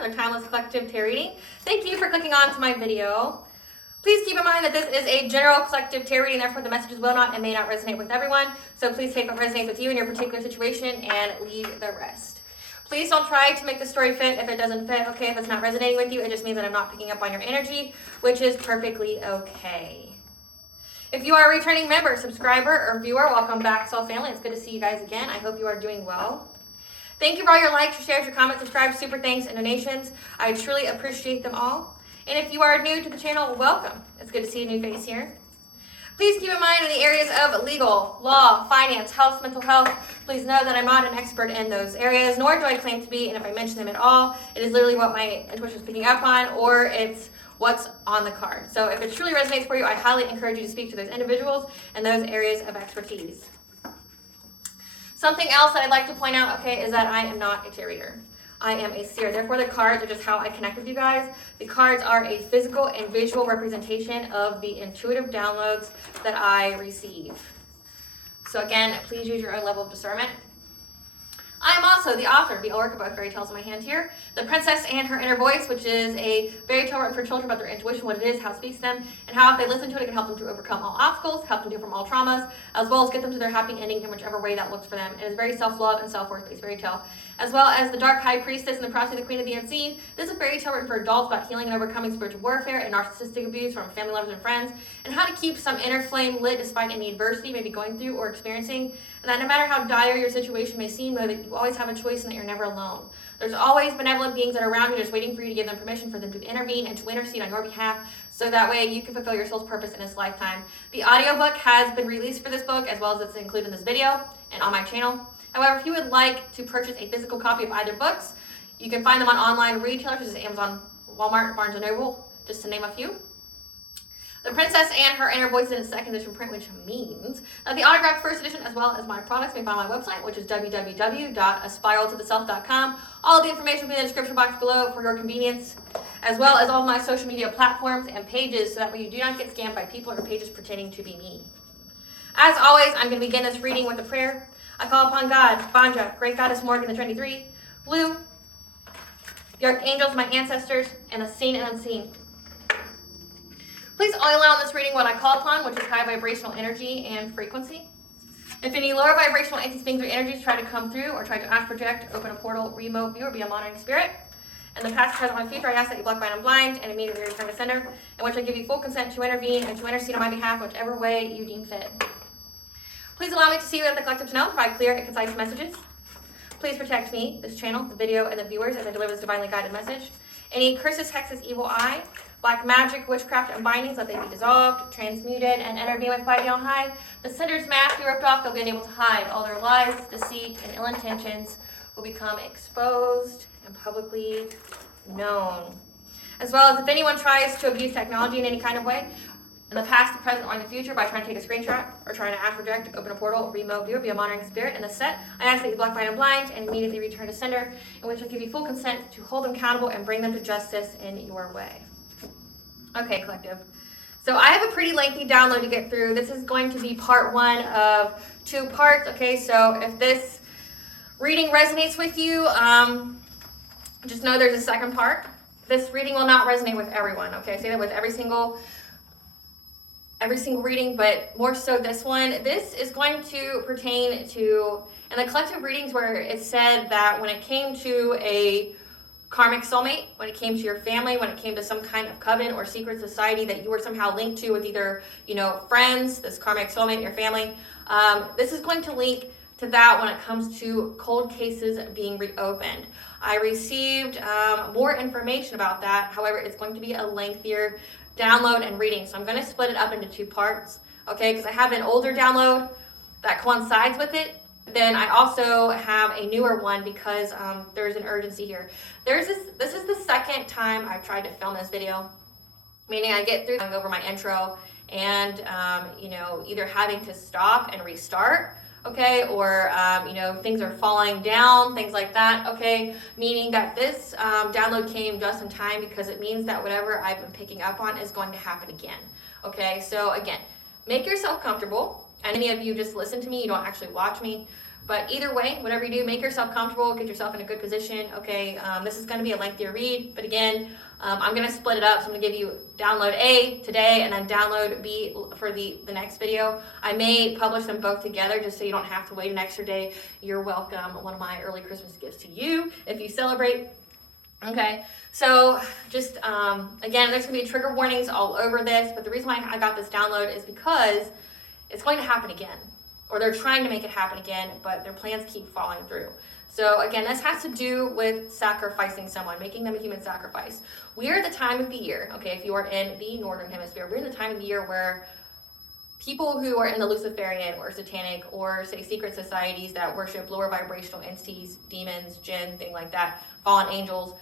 another timeless collective tarot reading. Thank you for clicking on to my video. Please keep in mind that this is a general collective tarot reading, therefore the messages will not and may not resonate with everyone. So please take what resonates with you in your particular situation and leave the rest. Please don't try to make the story fit if it doesn't fit, okay? If it's not resonating with you, it just means that I'm not picking up on your energy, which is perfectly okay. If you are a returning member, subscriber, or viewer, welcome back, Soul Family. It's good to see you guys again. I hope you are doing well. Thank you for all your likes, your shares, your comments, subscribes, super thanks, and donations. I truly appreciate them all. And if you are new to the channel, welcome. It's good to see a new face here. Please keep in mind in the areas of legal, law, finance, health, mental health, please know that I'm not an expert in those areas, nor do I claim to be, and if I mention them at all, it is literally what my intuition is picking up on, or it's what's on the card. So if it truly resonates for you, I highly encourage you to speak to those individuals and those areas of expertise. Something else that I'd like to point out, okay, is that I am not a tarot reader. I am a seer. Therefore, the cards are just how I connect with you guys. The cards are a physical and visual representation of the intuitive downloads that I receive. So again, please use your own level of discernment. I am also the author of the work of both fairy tales in my hand here, The Princess and Her Inner Voice, which is a fairy tale written for children about their intuition, what it is, how it speaks to them, and how if they listen to it, it can help them to overcome all obstacles, help them heal from all traumas, as well as get them to their happy ending in whichever way that looks for them. It is very self-love and self-worth based fairy tale. As well as The Dark High Priestess and The Prophecy of the Queen of the Unseen. This is a fairy tale written for adults about healing and overcoming spiritual warfare and narcissistic abuse from family members and friends, and how to keep some inner flame lit despite any adversity you may be going through or experiencing, and that no matter how dire your situation may seem, know that you always have a choice and that you're never alone. There's always benevolent beings that are around you just waiting for you to give them permission for them to intervene and to intercede on your behalf, so that way you can fulfill your soul's purpose in this lifetime. The audiobook has been released for this book, as well as it's included in this video and on my channel. However, if you would like to purchase a physical copy of either books, you can find them on online retailers such as Amazon, Walmart, Barnes & Noble, just to name a few. The Princess and Her Inner Voice is in its second edition print, which means that the autographed first edition, as well as my products, may be found on my website, which is www.aspiraltotheself.com. All of the information will be in the description box below for your convenience, as well as all of my social media platforms and pages, so that way you do not get scammed by people or pages pretending to be me. As always, I'm going to begin this reading with a prayer. I call upon God, Banja, Great Goddess Morgan, the Trinity Three, Blue, the Archangels, my ancestors, and the seen and unseen. Please only allow in this reading what I call upon, which is high vibrational energy and frequency. If any lower vibrational entities, beings, or energies try to come through or try to ask, project, open a portal, remote, view, or be a monitoring spirit, in the past, present, and future, I ask that you block, bind, and blind, and immediately return to sender, in which I give you full consent to intervene and to intercede on my behalf, whichever way you deem fit. Please allow me to see you at the collective to know, provide clear and concise messages. Please protect me, this channel, the video, and the viewers as I deliver this divinely guided message. Any curses, hexes, evil eye, black magic, witchcraft, and bindings, let they be dissolved, transmuted, and intervened with by the on high. The sinner's mask be ripped off, they'll be unable to hide. All their lies, deceit, and ill intentions will become exposed and publicly known. As well as if anyone tries to abuse technology in any kind of way, in the past, the present, or in the future, by trying to take a screenshot or trying to ask, project, open a portal, remote, view, or be a monitoring spirit in the set, I ask that you block, bind, and blind, and immediately return to sender, in which I give you full consent to hold them accountable and bring them to justice in your way. Okay, collective. So I have a pretty lengthy download to get through. This is going to be part one of 2 parts. Okay, so if this reading resonates with you, just know there's a second part. This reading will not resonate with everyone. Okay, I say that with every single reading, but more so this one. This is going to pertain to, in the collective readings where it said that when it came to a karmic soulmate, when it came to your family, when it came to some kind of coven or secret society that you were somehow linked to with either, friends, this karmic soulmate, your family, this is going to link to that when it comes to cold cases being reopened. I received more information about that. However, it's going to be a lengthier download and reading, so I'm going to split it up into 2 parts, okay, because I have an older download that coincides with it. Then I also have a newer one because there's an urgency here. This is the second time I've tried to film this video, meaning I get through going over my intro and either having to stop and restart, okay, or things are falling down, things like that, okay, meaning that this download came just in time because it means that whatever I've been picking up on is going to happen again, okay. So again, make yourself comfortable, and any of you just listen to me, you don't actually watch me, But either way, whatever you do, make yourself comfortable, get yourself in a good position. Okay, this is going to be a lengthier read, but again, I'm going to split it up. So I'm going to give you download A today and then download B for the next video. I may publish them both together just so you don't have to wait an extra day. You're welcome. One of my early Christmas gifts to you if you celebrate. Okay, so just again, there's going to be trigger warnings all over this, but the reason why I got this download is because it's going to happen again. Or they're trying to make it happen again, but their plans keep falling through. So again, this has to do with sacrificing someone, making them a human sacrifice. We are at the time of the year, okay, if you are in the Northern Hemisphere, we're in the time of the year where people who are in the Luciferian or Satanic or say secret societies that worship lower vibrational entities, demons, jinn, thing like that, fallen angels,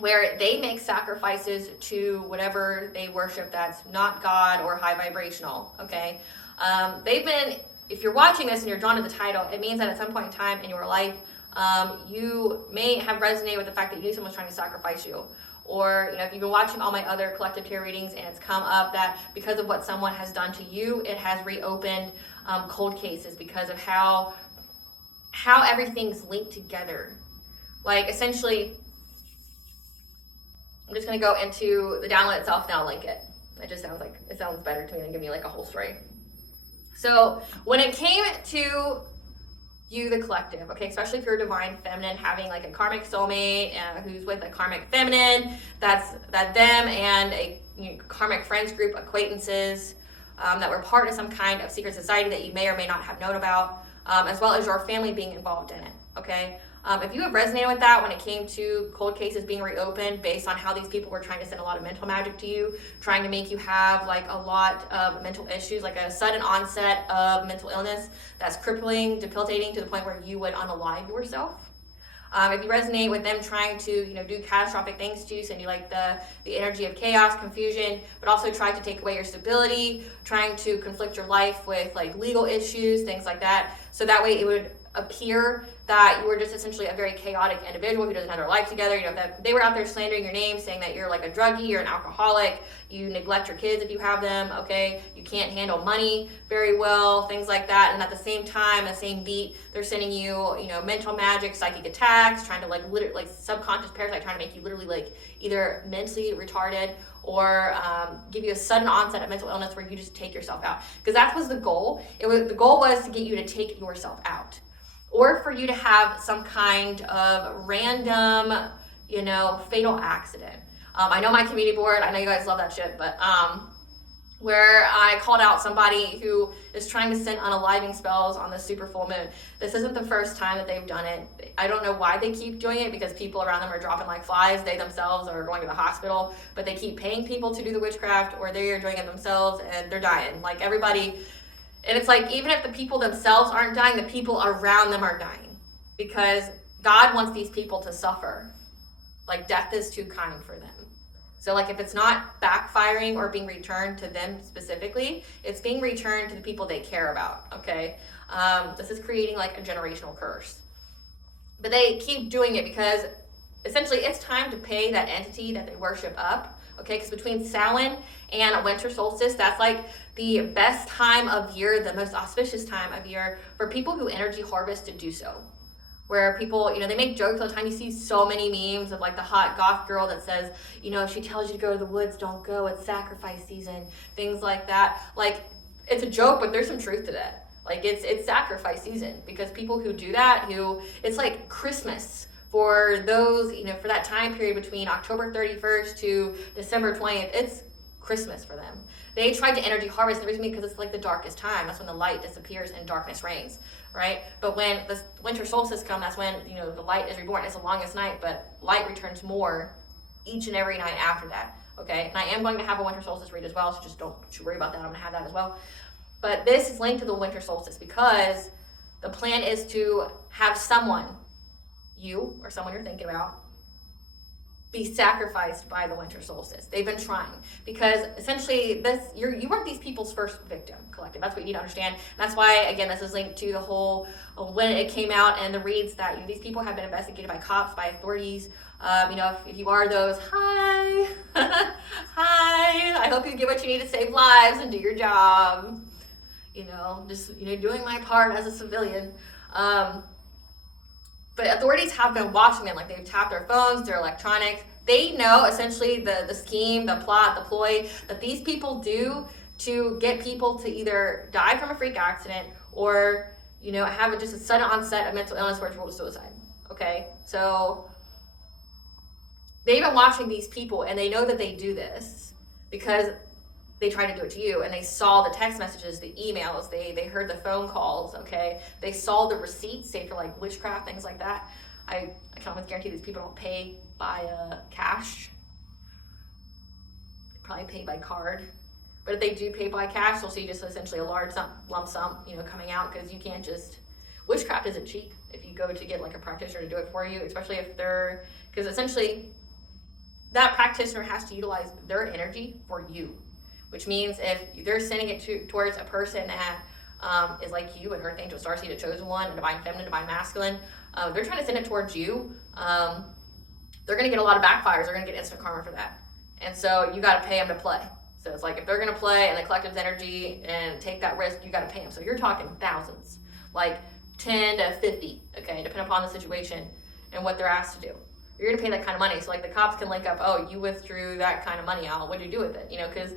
where they make sacrifices to whatever they worship that's not God or high vibrational, okay? They've been, if you're watching this and you're drawn to the title, it means that at some point in time in your life, you may have resonated with the fact that you knew someone's trying to sacrifice you. Or, you know, if you've been watching all my other collective tarot readings and it's come up that because of what someone has done to you, it has reopened cold cases because of how everything's linked together. Like, essentially, I'm just going to go into the download itself and I'll link it. It sounds better to me than give me like a whole story. So when it came to you, the collective, okay, especially if you're a divine feminine, having like a karmic soulmate who's with a karmic feminine, that them and a karmic friends group, acquaintances that were part of some kind of secret society that you may or may not have known about, as well as your family being involved in it, okay? If you have resonated with that when it came to cold cases being reopened based on how these people were trying to send a lot of mental magic to you, trying to make you have like a lot of mental issues, like a sudden onset of mental illness that's crippling, debilitating to the point where you would unalive yourself. If you resonate with them trying to, do catastrophic things to you, send you like the energy of chaos, confusion, but also try to take away your stability, trying to conflict your life with like legal issues, things like that. So that way it would appear that you were just essentially a very chaotic individual who doesn't have their life together. That they were out there slandering your name, saying that you're like a druggie, you're an alcoholic, you neglect your kids if you have them, okay, you can't handle money very well, things like that. And at the same time, the same beat, they're sending you, mental magic, psychic attacks, trying to like subconscious parasite, trying to make you literally like either mentally retarded or give you a sudden onset of mental illness where you just take yourself out. Because that was the goal. The goal was to get you to take yourself out, or for you to have some kind of random, fatal accident. I know my community board, I know you guys love that shit, but where I called out somebody who is trying to send unaliving spells on the super full moon. This isn't the first time that they've done it. I don't know why they keep doing it, because people around them are dropping like flies. They themselves are going to the hospital, but they keep paying people to do the witchcraft, or they're doing it themselves and they're dying. Like everybody. And it's like, even if the people themselves aren't dying, the people around them are dying, because God wants these people to suffer. Like, death is too kind for them. So like, if it's not backfiring or being returned to them specifically, it's being returned to the people they care about, okay? This is creating like a generational curse. But they keep doing it because essentially it's time to pay that entity that they worship up, okay? Because between Samhain and winter solstice, that's like the best time of year, the most auspicious time of year for people who energy harvest to do so. Where people, they make jokes all the time. You see so many memes of like the hot goth girl that says, if she tells you to go to the woods, don't go, it's sacrifice season, things like that. Like, it's a joke, but there's some truth to that. Like, it's sacrifice season, because people who do that, it's like Christmas for those, for that time period between October 31st to December 20th, it's Christmas for them. They tried to energy harvest the reason because it's like the darkest time. That's when the light disappears and darkness reigns, right? But when the winter solstice comes, that's when, the light is reborn. It's the longest night, but light returns more each and every night after that, okay? And I am going to have a winter solstice read as well, so just don't worry about that. I'm going to have that as well. But this is linked to the winter solstice because the plan is to have someone, you or someone you're thinking about, be sacrificed by the winter solstice. They've been trying, because essentially you weren't these people's first victim, collective. That's what you need to understand. And that's why, again, this is linked to the whole when it came out and the reads that these people have been investigated by cops, by authorities. If you are those, hi, hi. I hope you get what you need to save lives and do your job. just, doing my part as a civilian. But authorities have been watching them, like they've tapped their phones, their electronics. They know essentially the scheme, the plot, the ploy that these people do to get people to either die from a freak accident or, have just a sudden onset of mental illness or total suicide. Okay, so they've been watching these people and they know that they do this because they tried to do it to you, and they saw the text messages, the emails, they heard the phone calls, okay? They saw the receipts, say for like witchcraft, things like that. I can almost guarantee these people don't pay by cash. They probably pay by card. But if they do pay by cash, they'll see just essentially a large lump sum, coming out, because you can't just, witchcraft isn't cheap if you go to get like a practitioner to do it for you, especially if because essentially that practitioner has to utilize their energy for you. Which means if they're sending it towards a person that is like you, an earth angel, starseed, a chosen one, a divine feminine, divine masculine, they're trying to send it towards you, they're going to get a lot of backfires. They're going to get instant karma for that. And so you got to pay them to play. So it's like if they're going to play and the collective's energy and take that risk, you got to pay them. So you're talking thousands, like 10 to 50, okay, depending upon the situation and what they're asked to do. You're going to pay that kind of money. So like the cops can link up, oh, you withdrew that kind of money out. What did you do with it? Because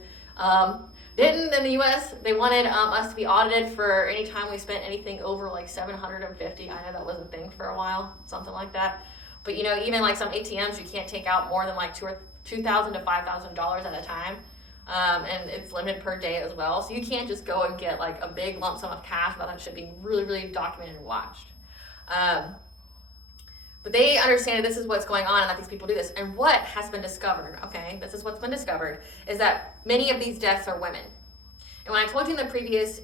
in the U.S., they wanted us to be audited for any time we spent anything over like 750. I know that was a thing for a while, something like that. But even like some ATMs, you can't take out more than like $2,000 to $5,000 at a time, and it's limited per day as well. So you can't just go and get like a big lump sum of cash without that shit being really, really documented and watched. But they understand that this is what's going on and that these people do this. And what has been discovered, okay, this is what's been discovered, is that many of these deaths are women. And when I told you in the previous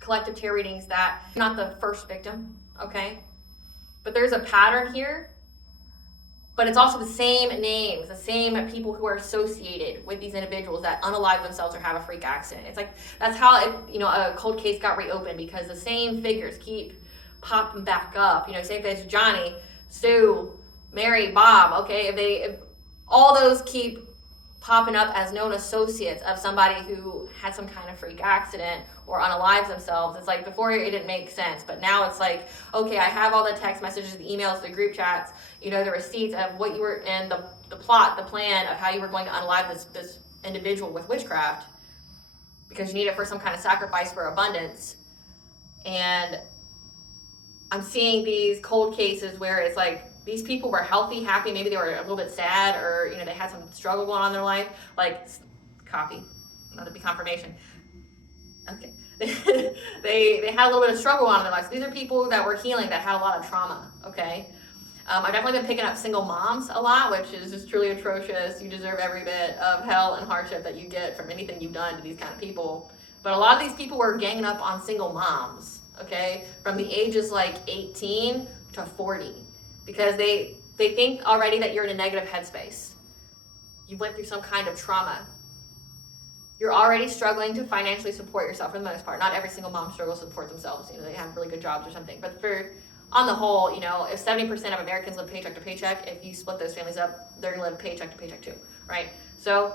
collective tarot readings that you're not the first victim, okay, but there's a pattern here, but it's also the same names, the same people who are associated with these individuals that unalive themselves or have a freak accident. It's like, that's how a cold case got reopened, because the same figures keep popping back up. Same thing as Johnny, Sue, Mary, Bob, okay, if all those keep popping up as known associates of somebody who had some kind of freak accident or unalives themselves, it's like before it didn't make sense, but now it's like, okay, I have all the text messages, the emails, the group chats, the receipts of what you were, and the plot, the plan of how you were going to unalive this individual with witchcraft, because you need it for some kind of sacrifice for abundance. And I'm seeing these cold cases where it's like these people were healthy, happy, maybe they were a little bit sad, or they had some struggle going on in their life, like copy, let it be confirmation. Okay. they had a little bit of struggle on in their lives. These are people that were healing, that had a lot of trauma, okay? I've definitely been picking up single moms a lot, which is just truly atrocious. You deserve every bit of hell and hardship that you get from anything you've done to these kind of people. But a lot of these people were ganging up on single moms, okay, from the ages like 18 to 40, because they think already that you're in a negative headspace. You went through some kind of trauma. You're already struggling to financially support yourself for the most part. Not every single mom struggles to support themselves. They have really good jobs or something. But on the whole, if 70% of Americans live paycheck to paycheck, if you split those families up, they're going to live paycheck to paycheck too, right? So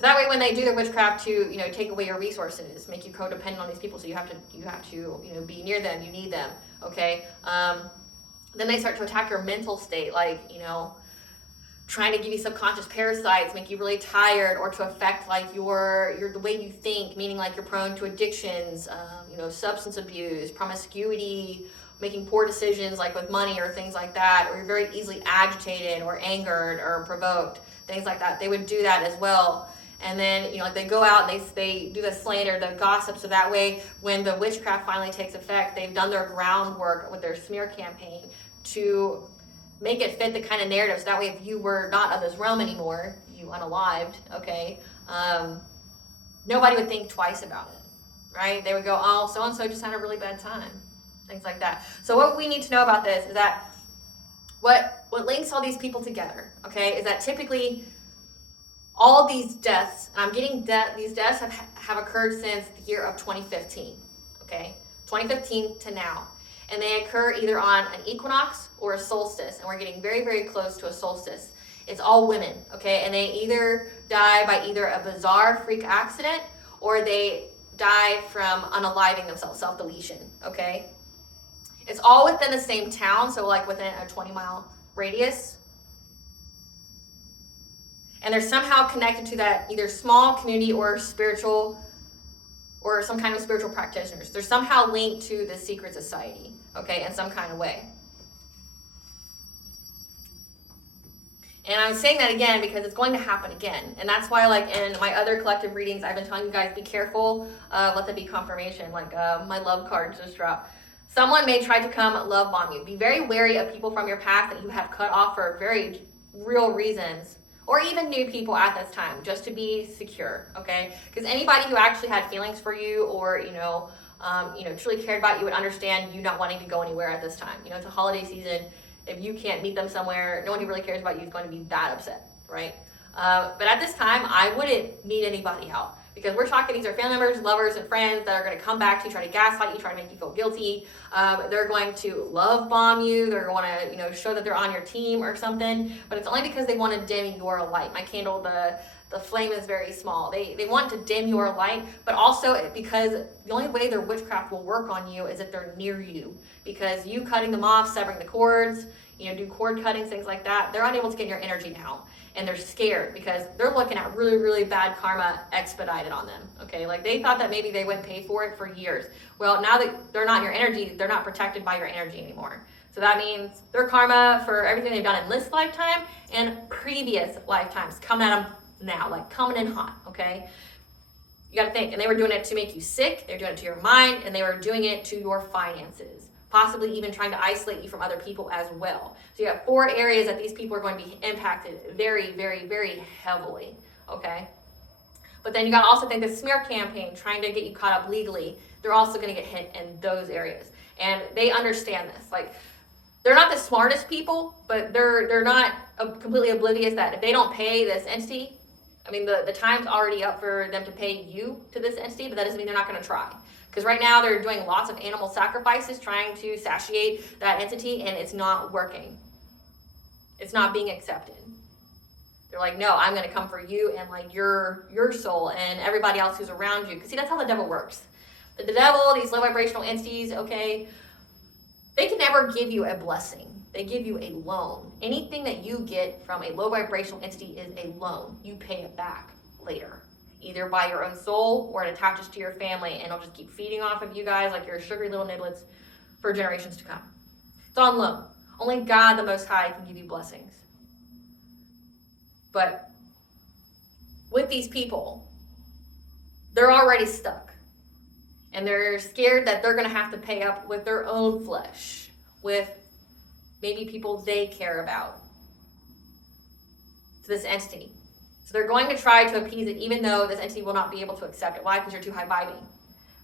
that way, when they do their witchcraft to, take away your resources, make you codependent on these people, so you have to be near them, you need them, okay? Then they start to attack your mental state, like, trying to give you subconscious parasites, make you really tired, or to affect like your the way you think, meaning like you're prone to addictions, substance abuse, promiscuity, making poor decisions like with money or things like that, or you're very easily agitated or angered or provoked, things like that. They would do that as well. And then, like they go out and they do the slander, the gossip, so that way when the witchcraft finally takes effect, they've done their groundwork with their smear campaign to make it fit the kind of narrative, so that way if you were not of this realm anymore, you unalived, okay, nobody would think twice about it, right? They would go, oh, so-and-so just had a really bad time, things like that. So what we need to know about this is that what links all these people together, okay, is that typically all these deaths, and I'm getting these deaths have occurred since the year of 2015, okay, 2015 to now. And they occur either on an equinox or a solstice, and we're getting very, very close to a solstice. It's all women, okay? And they either die by either a bizarre freak accident, or they die from unaliving themselves, self-deletion, okay? It's all within the same town, so like within a 20-mile radius. And they're somehow connected to that either small community or spiritual, or some kind of spiritual practitioners. They're somehow linked to the secret society, okay, in some kind of way. And I'm saying that again because it's going to happen again. And that's why, like, in my other collective readings, I've been telling you guys, be careful. Let there be confirmation. Like, my love cards just dropped. Someone may try to come love bomb you. Be very wary of people from your past that you have cut off for very real reasons, or even new people at this time, just to be secure, okay? Because anybody who actually had feelings for you, or truly cared about you, would understand you not wanting to go anywhere at this time. It's a holiday season. If you can't meet them somewhere, no one who really cares about you is going to be that upset, right? But at this time, I wouldn't meet anybody out, because we're talking, these are family members, lovers, and friends that are going to come back to you, try to gaslight you, try to make you feel guilty. They're going to love bomb you. They're going to, show that they're on your team or something. But it's only because they want to dim your light. My candle, the flame is very small. They want to dim your light, but also because the only way their witchcraft will work on you is if they're near you. Because you cutting them off, severing the cords, do cord cuttings, things like that, they're unable to get your energy now. And they're scared because they're looking at really, really bad karma expedited on them, okay? Like, they thought that maybe they wouldn't pay for it for years. Well, now that they're not in your energy, they're not protected by your energy anymore. So that means their karma for everything they've done in this lifetime and previous lifetimes coming at them now, like coming in hot, okay? You gotta think, and they were doing it to make you sick, they were doing it to your mind, and they were doing it to your finances. Possibly even trying to isolate you from other people as well. So you have 4 areas that these people are going to be impacted very, very, very heavily, okay? But then you got to also think the smear campaign, trying to get you caught up legally, they're also going to get hit in those areas. And they understand this. Like, they're not the smartest people, but they're not completely oblivious that if they don't pay this entity, I mean, the time's already up for them to pay you to this entity, but that doesn't mean they're not going to try. Because right now they're doing lots of animal sacrifices, trying to satiate that entity, and it's not working. It's not being accepted. They're like, no, I'm going to come for you and like your soul and everybody else who's around you. Because see, that's how the devil works. The devil, these low vibrational entities, okay, they can never give you a blessing. They give you a loan. Anything that you get from a low vibrational entity is a loan. You pay it back later, either by your own soul or it attaches to your family, and it'll just keep feeding off of you guys like you're sugary little niblets for generations to come. It's on loan. Only God, the Most High, can give you blessings. But with these people, they're already stuck. And they're scared that they're going to have to pay up with their own flesh, with maybe people they care about, to this entity. So they're going to try to appease it, even though this entity will not be able to accept it. Why? Because you're too high vibing.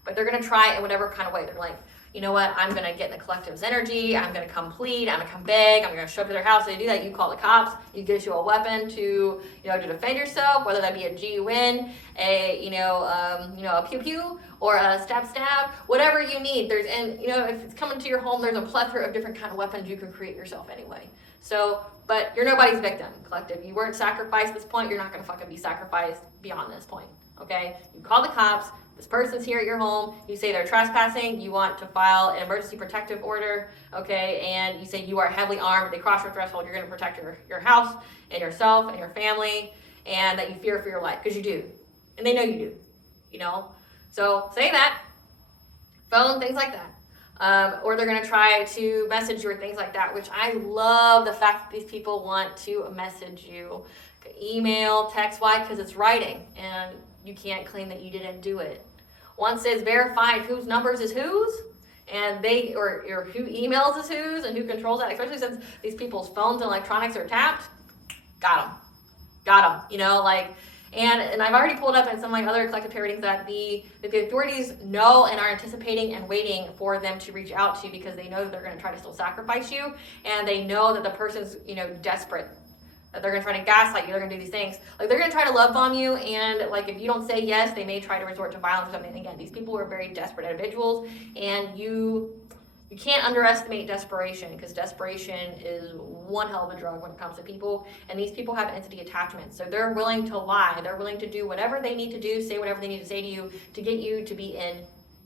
But they're going to try it in whatever kind of way. They're like, you know what? I'm going to get in the collective's energy. I'm going to come plead. I'm going to come beg. I'm going to show up to their house. So you do that, you call the cops. You get you a weapon to defend yourself, whether that be a GUN, a pew pew, or a stab stab, whatever you need. If it's coming to your home, there's a plethora of different kind of weapons you can create yourself anyway. So, but you're nobody's victim, collective. You weren't sacrificed at this point. You're not going to fucking be sacrificed beyond this point, okay? You call the cops. This person's here at your home. You say they're trespassing. You want to file an emergency protective order, okay? And you say you are heavily armed. They cross your threshold. You're going to protect your house and yourself and your family, and that you fear for your life, because you do. And they know you do, So say that. Phone, things like that. Or they're going to try to message you or things like that, which I love the fact that these people want to message you. Email, text, why? Because it's writing, and you can't claim that you didn't do it. Once it's verified whose numbers is whose, and or who emails is whose, and who controls that, especially since these people's phones and electronics are tapped, got them, and I've already pulled up in some of my other collective readings that the authorities know and are anticipating and waiting for them to reach out to you, because they know that they're going to try to still sacrifice you, and they know that the person's, desperate, that they're going to try to gaslight you, they're going to do these things. Like, they're going to try to love bomb you, and if you don't say yes, they may try to resort to violence or something. Again, these people are very desperate individuals, and you You can't underestimate desperation, because desperation is one hell of a drug when it comes to people, and these people have entity attachment. So they're willing to lie. They're willing to do whatever they need to do, say whatever they need to say to you to get you to be in,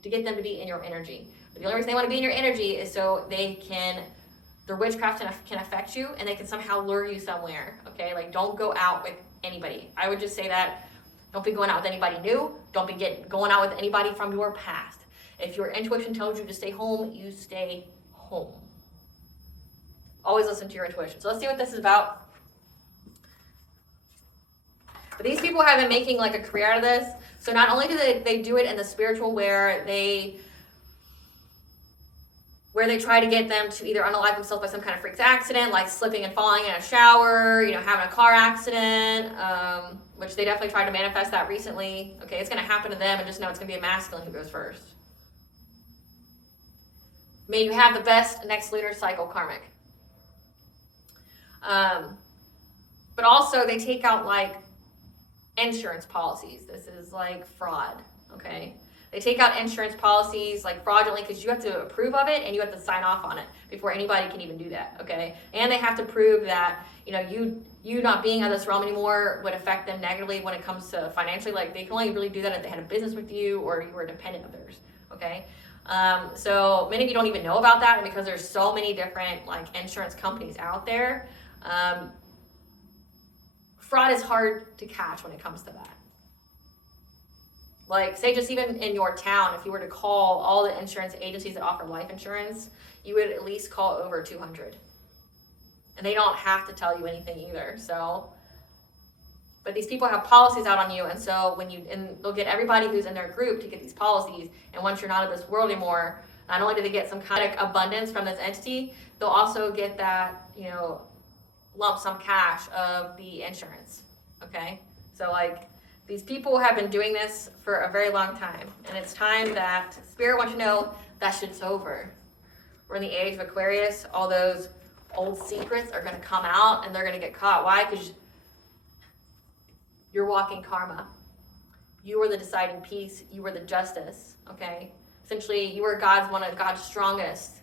to get them to be in your energy. But the only reason they want to be in your energy is so they can, their witchcraft can affect you, and they can somehow lure you somewhere, okay? Like, don't go out with anybody. I would just say that, don't be going out with anybody new. Don't be going out with anybody from your past. If your intuition tells you to stay home, you stay home. Always listen to your intuition. So let's see what this is about. But these people have been making like a career out of this. So not only do they do it in the spiritual where they try to get them to either unalive themselves by some kind of freak accident, like slipping and falling in a shower, having a car accident, which they definitely tried to manifest that recently. Okay, it's going to happen to them, and just know it's going to be a masculine who goes first. May you have the best next lunar cycle, karmic. But also, they take out like insurance policies. This is like fraud, okay? They take out insurance policies like fraudulently because you have to approve of it and you have to sign off on it before anybody can even do that, okay? And they have to prove that, you not being of this realm anymore would affect them negatively when it comes to financially. Like, they can only really do that if they had a business with you or you were a dependent of theirs, okay? So many of you don't even know about that, and because there's so many different like insurance companies out there, fraud is hard to catch when it comes to that. Like, say just even in your town, if you were to call all the insurance agencies that offer life insurance, you would at least call over 200. And they don't have to tell you anything either. So, but these people have policies out on you, and so they'll get everybody who's in their group to get these policies. And once you're not of this world anymore, not only do they get some kind of abundance from this entity, they'll also get that, lump sum cash of the insurance. Okay? So like, these people have been doing this for a very long time, and it's time that Spirit wants you to know that shit's over. We're in the age of Aquarius. All those old secrets are going to come out, and they're going to get caught. Why? Because you're walking karma. You were the deciding piece. You were the justice, okay? Essentially, you were one of God's strongest.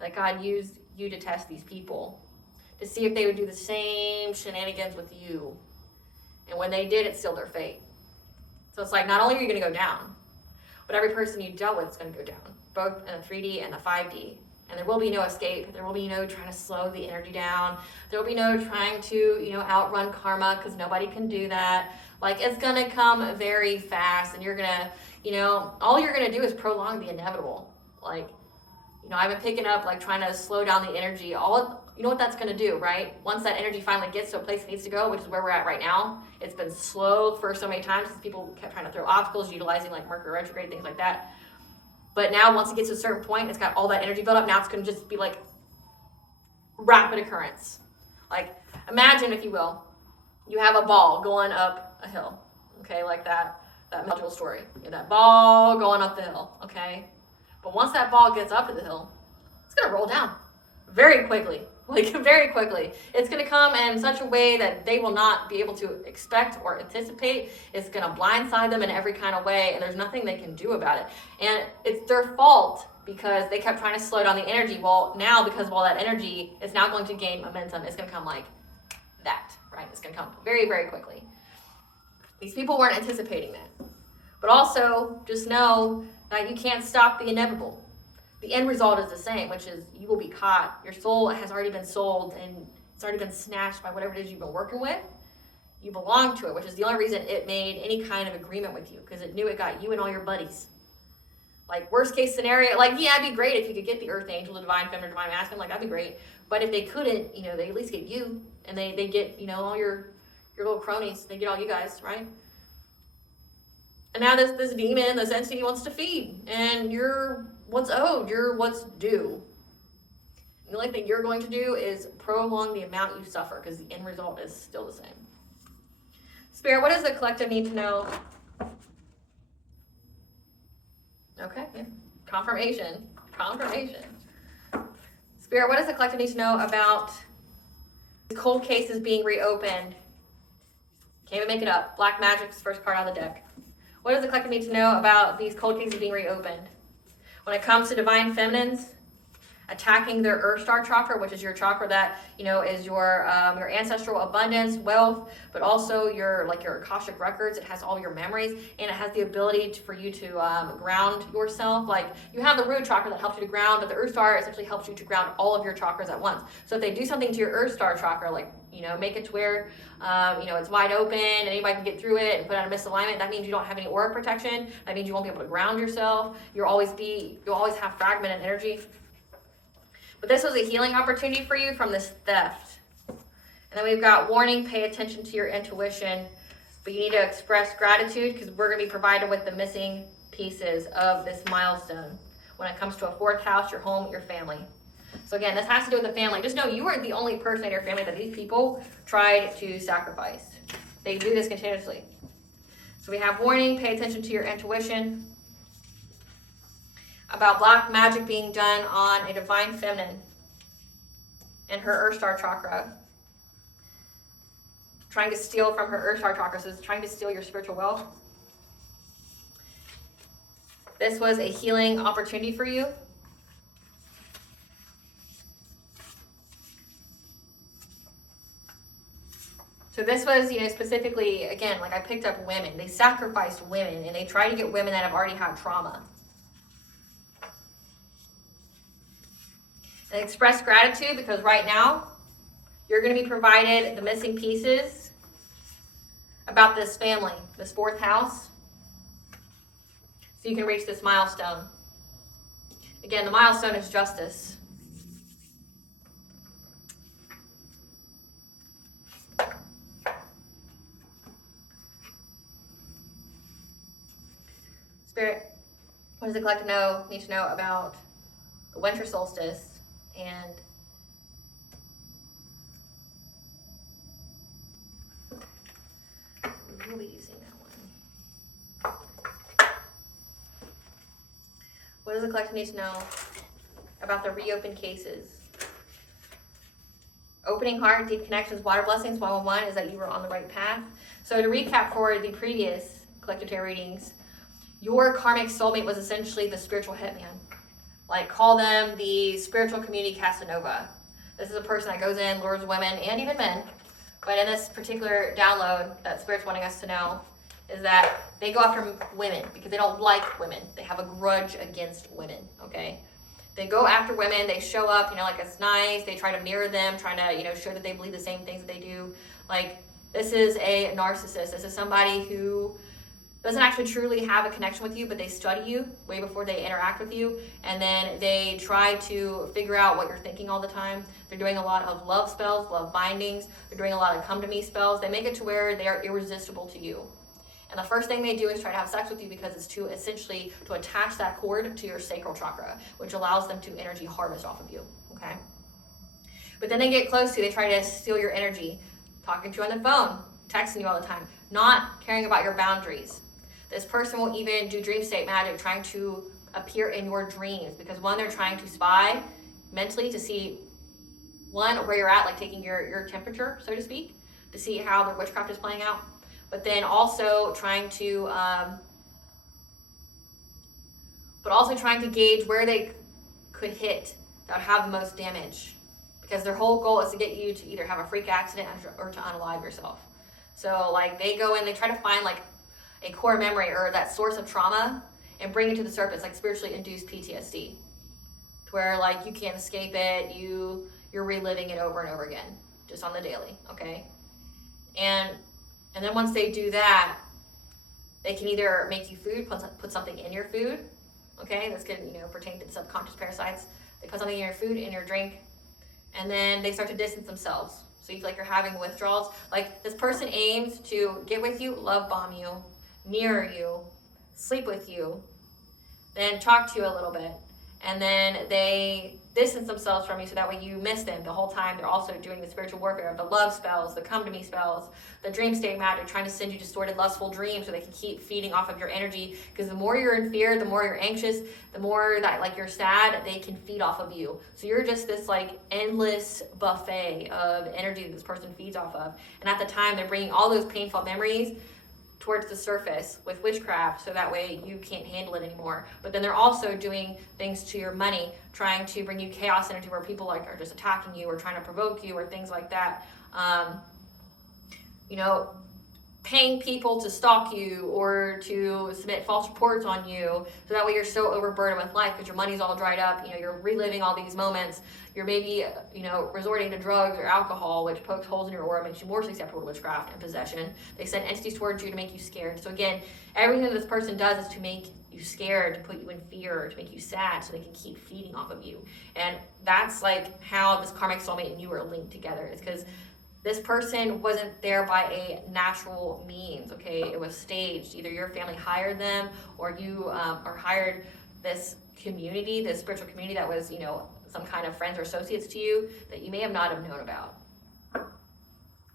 That God used you to test these people, to see if they would do the same shenanigans with you. And when they did, it sealed their fate. So it's like, not only are you going to go down, but every person you dealt with is going to go down, both in the 3D and the 5D. And there will be no escape. There will be no trying to slow the energy down. There will be no trying to, outrun karma, because nobody can do that. Like, it's going to come very fast, and you're going to, all you're going to do is prolong the inevitable. Like, I've been picking up, like, trying to slow down the energy. You know what that's going to do, right? Once that energy finally gets to a place it needs to go, which is where we're at right now, it's been slowed for so many times because people kept trying to throw obstacles, utilizing, like, Mercury retrograde, things like that. But now, once it gets to a certain point, it's got all that energy built up. Now it's going to just be like rapid occurrence. Like, imagine, if you will, you have a ball going up a hill, okay, like that magical story. You have that ball going up the hill, okay? But once that ball gets up to the hill, it's going to roll down very quickly. Like, very quickly. It's going to come in such a way that they will not be able to expect or anticipate. It's going to blindside them in every kind of way, and there's nothing they can do about it. And it's their fault because they kept trying to slow down the energy. Well, now, because of all that energy, it's now going to gain momentum. It's going to come like that, right? It's going to come very, very quickly. These people weren't anticipating that. But also, just know that you can't stop the inevitable. The end result is the same, which is you will be caught. Your soul has already been sold, and it's already been snatched by whatever it is you've been working with. You belong to it, which is the only reason it made any kind of agreement with you, because it knew it got you and all your buddies. Like, worst case scenario, like, yeah, it'd be great if you could get the Earth Angel, the Divine Feminine, Divine Masculine, like, that'd be great. But if they couldn't, they at least get you, and they get, all your little cronies. They get all you guys, right? And now this demon, this entity wants to feed, and you're what's owed, you're what's due. And the only thing you're going to do is prolong the amount you suffer, because the end result is still the same. Spirit, what does the collective need to know? Okay, yeah. Confirmation. Spirit, what does the collective need to know about cold cases being reopened? Can't even make it up. Black Magic's first card on the deck. What does the collective need to know about these cold cases being reopened? When it comes to divine feminines, attacking their Earth Star chakra, which is your chakra that, you know, is your ancestral abundance, wealth, but also your Akashic records. It has all your memories, and it has the ability for you to ground yourself. Like, you have the root chakra that helps you to ground, but the Earth Star essentially helps you to ground all of your chakras at once. So if they do something to your Earth Star chakra, like, you know, make it to where, you know, it's wide open and anybody can get through it and put on a misalignment, that means you don't have any aura protection. That means you won't be able to ground yourself. You'll always have fragmented energy. But this was a healing opportunity for you from this theft. And then we've got warning, pay attention to your intuition, but you need to express gratitude because we're going to be provided with the missing pieces of this milestone when it comes to a fourth house, your home, your family. So again, this has to do with the family. Just know you weren't the only person in your family that these people tried to sacrifice. They do this continuously. So we have warning, pay attention to your intuition. About black magic being done on a divine feminine and her Earth Star chakra. Trying to steal from her Earth Star chakra. So it's trying to steal your spiritual wealth. This was a healing opportunity for you. So this was, you know, specifically, again, like I picked up women. They sacrificed women, and they try to get women that have already had trauma. And express gratitude because right now, you're going to be provided the missing pieces about this family, this fourth house, so you can reach this milestone. Again, the milestone is justice. Spirit, what does the collective need to know about the winter solstice and we'll be using that one. What does the collective need to know about the reopened cases? Opening heart, deep connections, water blessings, 111 is that you were on the right path. So to recap for the previous collective tarot readings, your karmic soulmate was essentially the spiritual hitman. Like, call them the spiritual community Casanova. This is a person that goes in, lures women and even men. But in this particular download that Spirit's wanting us to know is that they go after women because they don't like women. They have a grudge against women, okay? They go after women. They show up, you know, like it's nice. They try to mirror them, trying to, you know, show that they believe the same things that they do. Like, this is a narcissist. This is somebody who doesn't actually truly have a connection with you, but they study you way before they interact with you, and then they try to figure out what you're thinking all the time. They're doing a lot of love spells, love bindings. They're doing a lot of come to me spells. They make it to where they are irresistible to you. And the first thing they do is try to have sex with you because it's to essentially to attach that cord to your sacral chakra, which allows them to energy harvest off of you, okay? But then they get close to you, they try to steal your energy, talking to you on the phone, texting you all the time, not caring about your boundaries. This person will even do dream state magic, trying to appear in your dreams because one, they're trying to spy mentally to see, one, where you're at, like taking your temperature, so to speak, to see how the witchcraft is playing out. But then also trying to, gauge where they could hit that would have the most damage. Because their whole goal is to get you to either have a freak accident or to unalive yourself. So like they go in, they try to find like a core memory or that source of trauma and bring it to the surface, like spiritually induced PTSD. To where like you can't escape it, you're reliving it over and over again, just on the daily, okay? And then once they do that, they can either make you food, put something in your food, okay? That's going to, pertain to subconscious parasites. They put something in your food, in your drink, and then they start to distance themselves. So you feel like you're having withdrawals. Like this person aims to get with you, love bomb you, mirror you, sleep with you, then talk to you a little bit. And then they distance themselves from you so that way you miss them the whole time. They're also doing the spiritual warfare, the love spells, the come to me spells, the dream state magic, trying to send you distorted, lustful dreams so they can keep feeding off of your energy. Because the more you're in fear, the more you're anxious, the more that like you're sad, they can feed off of you. So you're just this like endless buffet of energy that this person feeds off of. And at the time, they're bringing all those painful memories towards the surface with witchcraft so that way you can't handle it anymore. But then they're also doing things to your money, trying to bring you chaos energy where people like are just attacking you or trying to provoke you or things like that. You know, paying people to stalk you or to submit false reports on you so that way you're so overburdened with life because your money's all dried up. You know, you're reliving all these moments. You're maybe, you know, resorting to drugs or alcohol, which pokes holes in your aura, makes you more susceptible to witchcraft and possession. They send entities towards you to make you scared. So again, everything that this person does is to make you scared, to put you in fear, to make you sad so they can keep feeding off of you. And that's like how this karmic soulmate and you are linked together. It's because this person wasn't there by a natural means, okay? It was staged. Either your family hired them or you or hired this community, this spiritual community that was, you know, some kind of friends or associates to you that you may have not have known about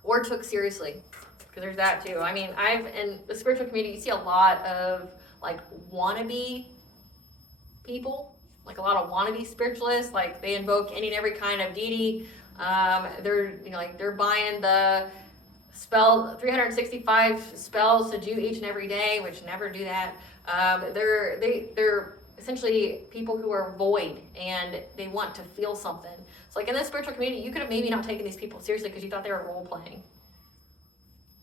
or took seriously, because there's that too. I mean, in the spiritual community, you see a lot of like wannabe people, like a lot of wannabe spiritualists, like they invoke any and every kind of deity. They're, you know, like they're buying the spell 365 spells to do each and every day, which never do that. They're essentially people who are void and they want to feel something. So like in this spiritual community, you could have maybe not taken these people seriously because you thought they were role playing.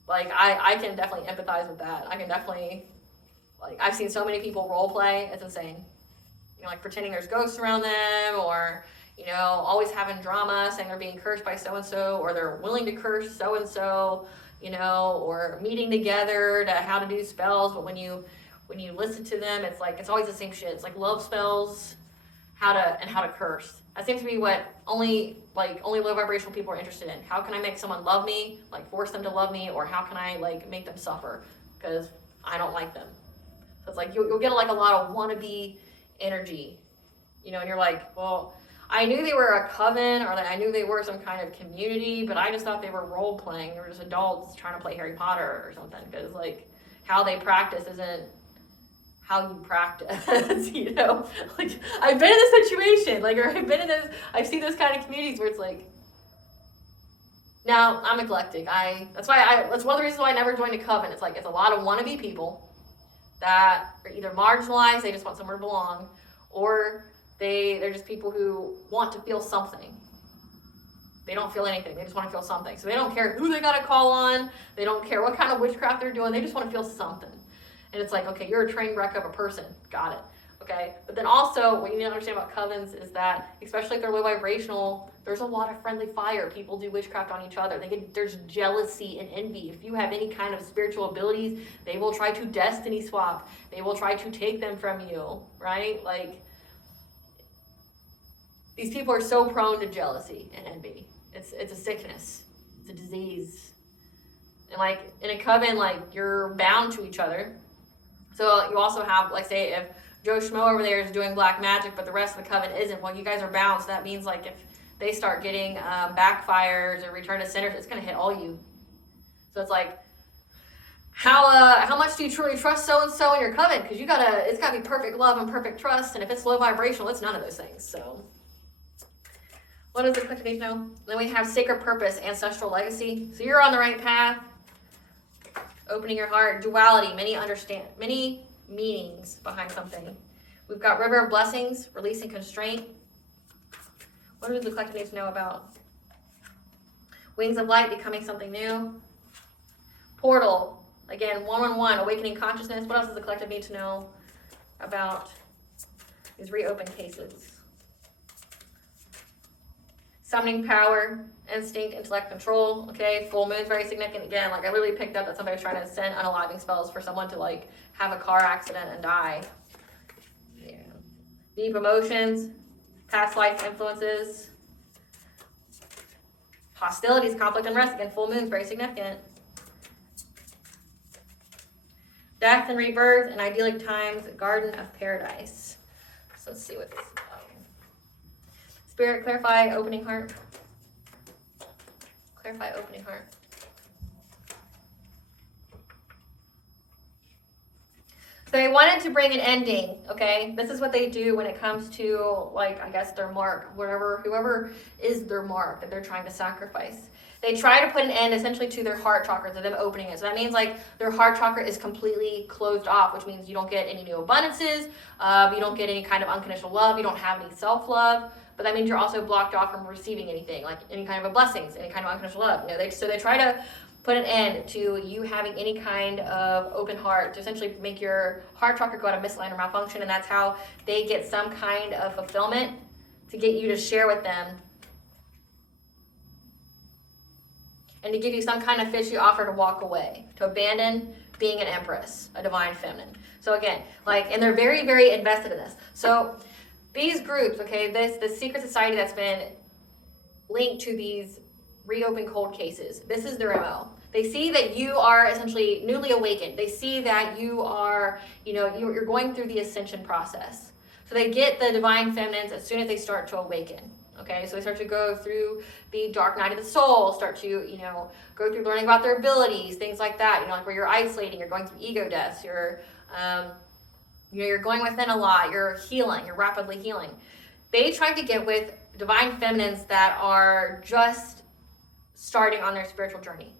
Like I can definitely empathize with that. I can definitely, like, I've seen so many people role play. It's insane. You know, like pretending there's ghosts around them, or, you know, always having drama, saying they're being cursed by so-and-so, or they're willing to curse so-and-so, you know, or meeting together to how to do spells. But when you listen to them, it's like, it's always the same shit. It's like love spells, how to curse. That seems to be what only low vibrational people are interested in. How can I make someone love me, like force them to love me, or how can I like make them suffer because I don't like them? So it's like you'll get like a lot of wannabe energy, you know, and you're like, well, I knew they were a coven, or I knew they were some kind of community, but I just thought they were role playing. They were just adults trying to play Harry Potter or something, because like how they practice isn't how you practice, you know? Like I've been in this situation, like, or I've seen those kind of communities where it's like, now I'm eclectic. That's one of the reasons why I never joined a coven. It's like, it's a lot of wannabe people that are either marginalized, they just want somewhere to belong, or they're just people who want to feel something. They don't feel anything, they just want to feel something. So they don't care who they got to call on, they don't care what kind of witchcraft they're doing, they just want to feel something. And it's like, okay, you're a train wreck of a person, got it, okay? But then also, what you need to understand about covens is that, especially if they're low vibrational, there's a lot of friendly fire. People do witchcraft on each other. There's jealousy and envy. If you have any kind of spiritual abilities, they will try to destiny swap. They will try to take them from you, right? Like, these people are so prone to jealousy and envy. It's a sickness. It's a disease. And like, in a coven, like, you're bound to each other. So you also have, like, say, if Joe Schmo over there is doing black magic, but the rest of the coven isn't, well, you guys are bound. So that means, like, if they start getting backfires or return to centers, it's going to hit all you. So it's like, how much do you truly trust so-and-so in your coven? Because it's got to be perfect love and perfect trust. And if it's low vibrational, it's none of those things. So what does the collective need to know? Then we have sacred purpose, ancestral legacy. So you're on the right path. Opening your heart, duality, many meanings behind something. We've got river of blessings, releasing constraint. What does the collective need to know about? Wings of light, becoming something new. Portal, again, 111, awakening consciousness. What else does the collective need to know about these reopened cases? Summoning power, instinct, intellect, control. Okay, full moon is very significant. Again, like I literally picked up that somebody was trying to send unaliving spells for someone to like have a car accident and die. Yeah. Deep emotions, past life influences, hostilities, conflict, unrest. Again, full moon is very significant. Death and rebirth, and idyllic times, garden of paradise. So let's see what this is about. Spirit, clarify, opening heart. Clarify, opening heart. So they wanted to bring an ending, okay? This is what they do when it comes to, like, I guess their mark, whoever is their mark that they're trying to sacrifice. They try to put an end essentially to their heart chakra, to them opening it. So that means like their heart chakra is completely closed off, which means you don't get any new abundances, you don't get any kind of unconditional love, you don't have any self-love, but that means you're also blocked off from receiving anything, like any kind of a blessings, any kind of unconditional love. You know, so they try to put an end to you having any kind of open heart, to essentially make your heart chakra go out of misalignment or malfunction, and that's how they get some kind of fulfillment to get you to share with them and to give you some kind of fishy offer to walk away, to abandon being an empress, a divine feminine. So again, like, and they're very, very invested in this. So these groups, okay, this secret society that's been linked to these reopened cold cases, this is their MO. They see that you are essentially newly awakened. They see that you are, you know, you're going through the ascension process. So they get the divine feminines as soon as they start to awaken. Okay, so they start to go through the dark night of the soul, start to, you know, go through learning about their abilities, things like that. You know, like where you're isolating, you're going through ego deaths, you're, you know, you're going within a lot, you're healing, you're rapidly healing. They try to get with divine feminines that are just starting on their spiritual journey.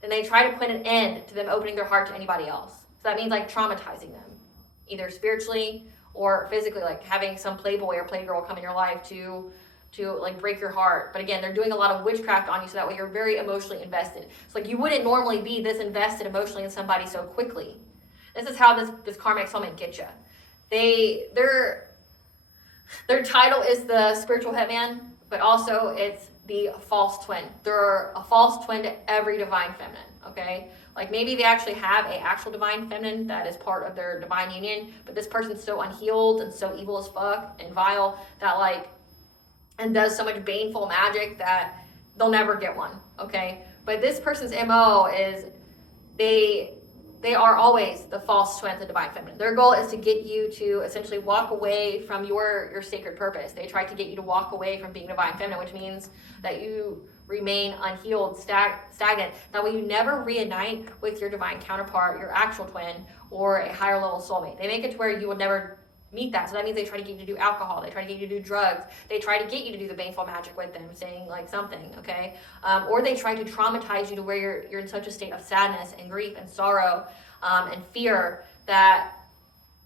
Then they try to put an end to them opening their heart to anybody else. So that means like traumatizing them, either spiritually or physically, like having some playboy or playgirl come in your life to like break your heart. But again, they're doing a lot of witchcraft on you, so that way you're very emotionally invested. It's like you wouldn't normally be this invested emotionally in somebody so quickly. This is how this karmic soulmate gets you. Their title is the spiritual hitman, but also it's the false twin. They're a false twin to every divine feminine, okay? Like maybe they actually have an actual divine feminine that is part of their divine union, but this person's so unhealed and so evil as fuck and vile that like, and does so much baneful magic that they'll never get one, okay? But this person's MO is they are always the false twin, the divine feminine. Their goal is to get you to essentially walk away from your sacred purpose. They try to get you to walk away from being divine feminine, which means that you remain unhealed, stagnant. That way you never reunite with your divine counterpart, your actual twin, or a higher level soulmate. They make it to where you will never meet that. So that means they try to get you to do alcohol, they try to get you to do drugs, they try to get you to do the baneful magic with them, saying like something, okay? Or they try to traumatize you to where you're in such a state of sadness and grief and sorrow and fear that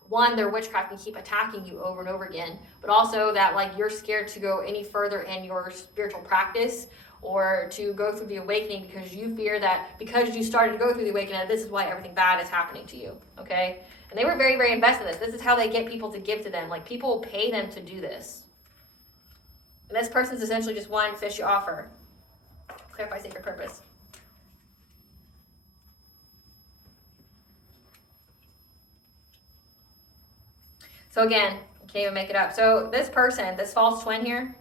one, their witchcraft can keep attacking you over and over again, but also that like you're scared to go any further in your spiritual practice or to go through the awakening because you fear that because you started to go through the awakening, that this is why everything bad is happening to you, okay? And they were very, very invested in this. This is how they get people to give to them. Like, people will pay them to do this. And this person's essentially just one fishy offer. Clarify sacred purpose. So again, I can't even make it up. So this person, this false twin here,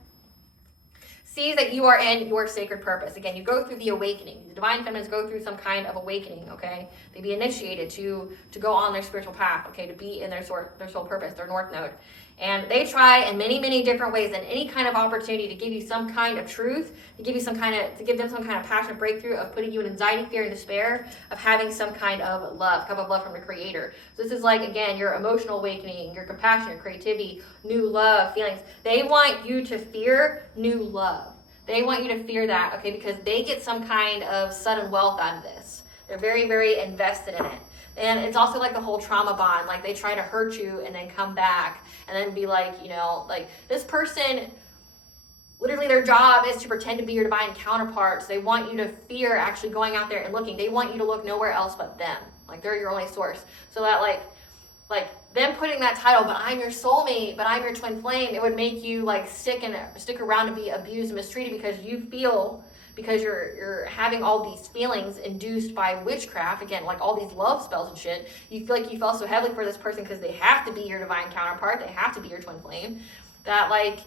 sees that you are in your sacred purpose. Again, you go through the awakening. The divine feminines go through some kind of awakening, okay? They be initiated to go on their spiritual path, okay? To be in their soul purpose, their north node. And they try in many, many different ways and any kind of opportunity to give you some kind of truth, to give them some kind of passionate breakthrough of putting you in anxiety, fear, and despair of having some kind of love, cup of love from the creator. So this is like, again, your emotional awakening, your compassion, your creativity, new love, feelings. They want you to fear new love. They want you to fear that, okay, because they get some kind of sudden wealth out of this. They're very, very invested in it. And it's also like the whole trauma bond. Like, they try to hurt you and then come back and then be like, you know, like, this person, literally their job is to pretend to be your divine counterparts. They want you to fear actually going out there and looking. They want you to look nowhere else but them. Like, they're your only source. So that, like them putting that title, but I'm your soulmate, but I'm your twin flame, it would make you, like, stick around to be abused and mistreated because you feel, because you're having all these feelings induced by witchcraft, again, like all these love spells and shit, you feel like you fell so heavily for this person because they have to be your divine counterpart, they have to be your twin flame, that, like,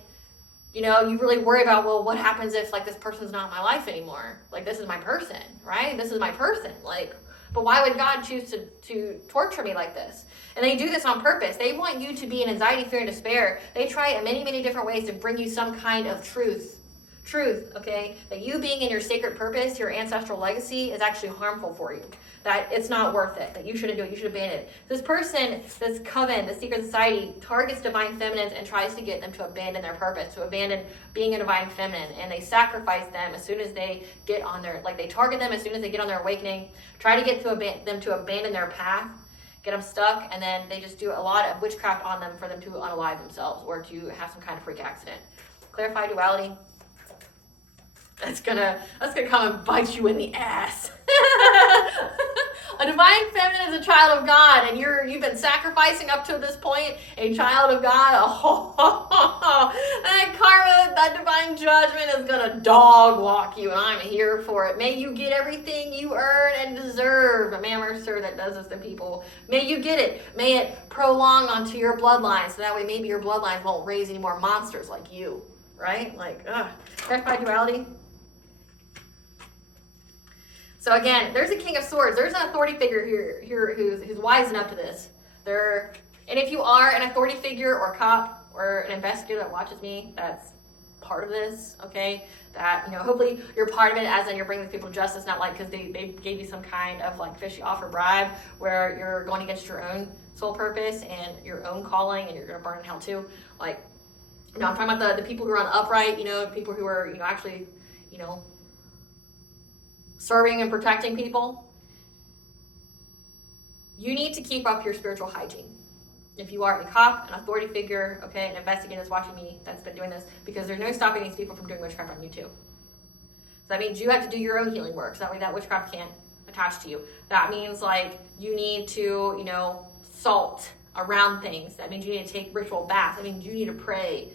you know, you really worry about, well, what happens if, like, this person's not in my life anymore? Like, this is my person, right? This is my person. Like, but why would God choose to torture me like this? And they do this on purpose. They want you to be in anxiety, fear, and despair. They try in many, many different ways to bring you some kind of truth truth, okay, that you being in your sacred purpose, your ancestral legacy, is actually harmful for you. That it's not worth it, that you shouldn't do it, you should abandon it. This person, this coven, this secret society, targets divine feminines and tries to get them to abandon their purpose, to abandon being a divine feminine, and they sacrifice them as soon as they get on their, like they target them as soon as they get on their awakening, try to get them to abandon their path, get them stuck, and then they just do a lot of witchcraft on them for them to unalive themselves or to have some kind of freak accident. Clarify duality. That's gonna come and bite you in the ass. A divine feminine is a child of God, and you've been sacrificing up to this point a child of God. Oh, that karma, that divine judgment is gonna dog walk you, and I'm here for it. May you get everything you earn and deserve. A man or sir that does this to people. May you get it. May it prolong onto your bloodline, so that way maybe your bloodline won't raise any more monsters like you. Right? Like, clarify duality. So again, there's a King of Swords. There's an authority figure here who's wise enough to this. And if you are an authority figure or a cop or an investigator that watches me, that's part of this, okay? That, hopefully you're part of it, as in you're bringing people to justice, not like because they gave you some kind of like fishy offer bribe where you're going against your own soul purpose and your own calling and you're going to burn in hell too. Like, I'm talking about the people who are on the upright, people who are, actually, serving and protecting people. You need to keep up your spiritual hygiene. If you are a cop, an authority figure, okay, an investigator that's watching me that's been doing this, because there's no stopping these people from doing witchcraft on you too. So that means you have to do your own healing work, so that way that witchcraft can't attach to you. That means like you need to, salt around things. That means you need to take ritual baths. That means you need to pray.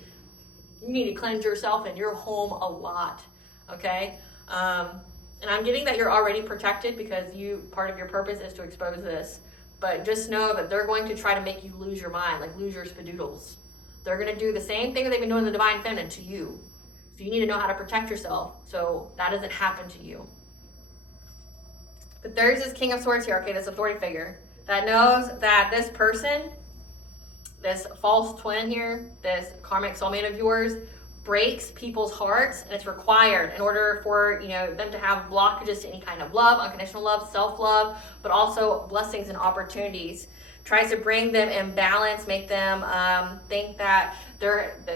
You need to cleanse yourself and your home a lot, okay? And I'm getting that you're already protected because part of your purpose is to expose this. But just know that they're going to try to make you lose your mind, like lose your spadoodles. They're going to do the same thing that they've been doing in the divine feminine to you. So you need to know how to protect yourself so that doesn't happen to you. But there's this King of Swords here, okay, this authority figure, that knows that this person, this false twin here, this karmic soulmate of yours, breaks people's hearts, and it's required in order for them to have blockages to any kind of love, unconditional love, self-love, but also blessings and opportunities. Tries to bring them in balance, make them think that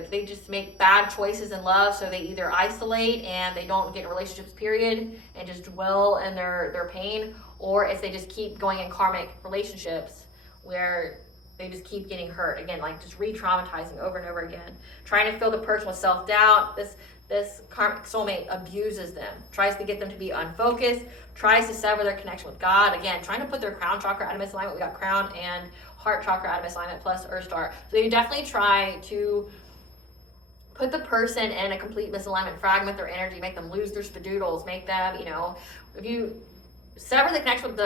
they just make bad choices in love, so they either isolate and they don't get in relationships, period, and just dwell in their pain, or if they just keep going in karmic relationships where they just keep getting hurt. Again, like just re-traumatizing over and over again. Trying to fill the person with self-doubt. This karmic soulmate abuses them. Tries to get them to be unfocused. Tries to sever their connection with God. Again, trying to put their crown chakra out of misalignment. We got crown and heart chakra out of misalignment plus Earth Star. So you definitely try to put the person in a complete misalignment, fragment their energy, make them lose their spadoodles, make them, if you sever the connection with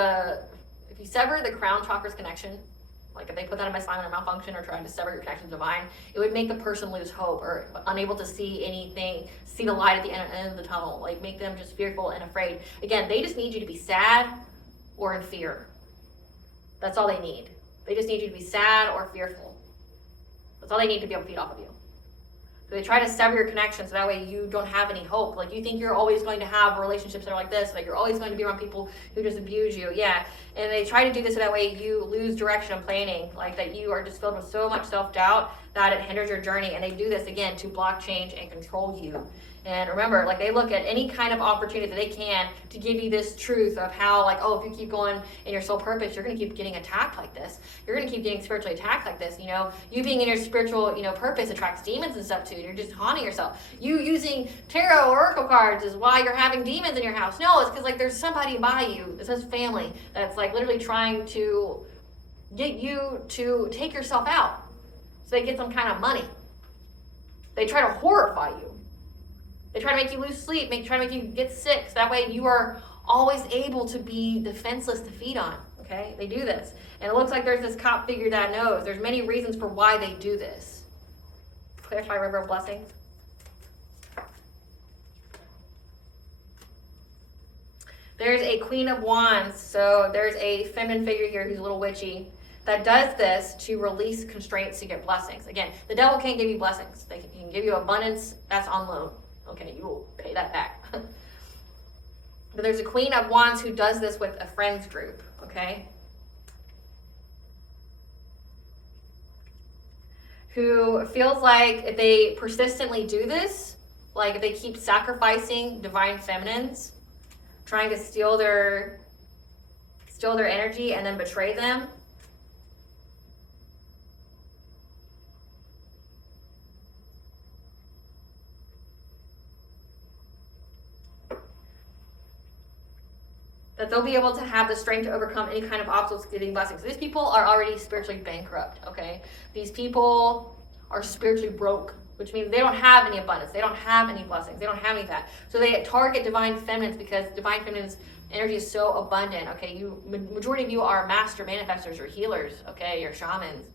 if you sever the crown chakra's connection, like if they put that in misalignment or malfunction or trying to sever your connection to divine, it would make the person lose hope or unable to see anything, see the light at the end of the tunnel, like make them just fearful and afraid. Again, they just need you to be sad or in fear. That's all they need. They just need you to be sad or fearful. That's all they need to be able to feed off of you. So they try to sever your connection so that way you don't have any hope. Like you think you're always going to have relationships that are like this, like you're always going to be around people who just abuse you. Yeah. And they try to do this so that way you lose direction and planning, like that you are just filled with so much self-doubt that it hinders your journey. And they do this again to block change and control you. And remember, like they look at any kind of opportunity that they can to give you this truth of how, like, oh, if you keep going in your soul purpose, you're going to keep getting attacked like this. You're going to keep getting spiritually attacked like this. You being in your spiritual, purpose attracts demons and stuff too. You're just haunting yourself. You using tarot or oracle cards is why you're having demons in your house. No, it's because like there's somebody by you. It says family that's like literally trying to get you to take yourself out so they get some kind of money. They try to horrify you. They try to make you lose sleep, try to make you get sick, so that way you are always able to be defenseless to feed on, okay? They do this. And it looks like there's this cop figure that knows. There's many reasons for why they do this. Clarify River of Blessings. There's a Queen of Wands, so there's a feminine figure here who's a little witchy that does this to release constraints to get blessings. Again, the devil can't give you blessings. He can give you abundance, that's on loan. Okay, you will pay that back. But there's a Queen of Wands who does this with a friends group, okay? Who feels like if they persistently do this, like if they keep sacrificing divine feminines, trying to steal their energy and then betray them, that they'll be able to have the strength to overcome any kind of obstacles getting blessings. These people are already spiritually bankrupt, okay? These people are spiritually broke, which means they don't have any abundance. They don't have any blessings. They don't have any of that. So they target divine feminines because divine feminine's energy is so abundant, okay? Majority of you are master manifestors or healers, okay? You're shamans.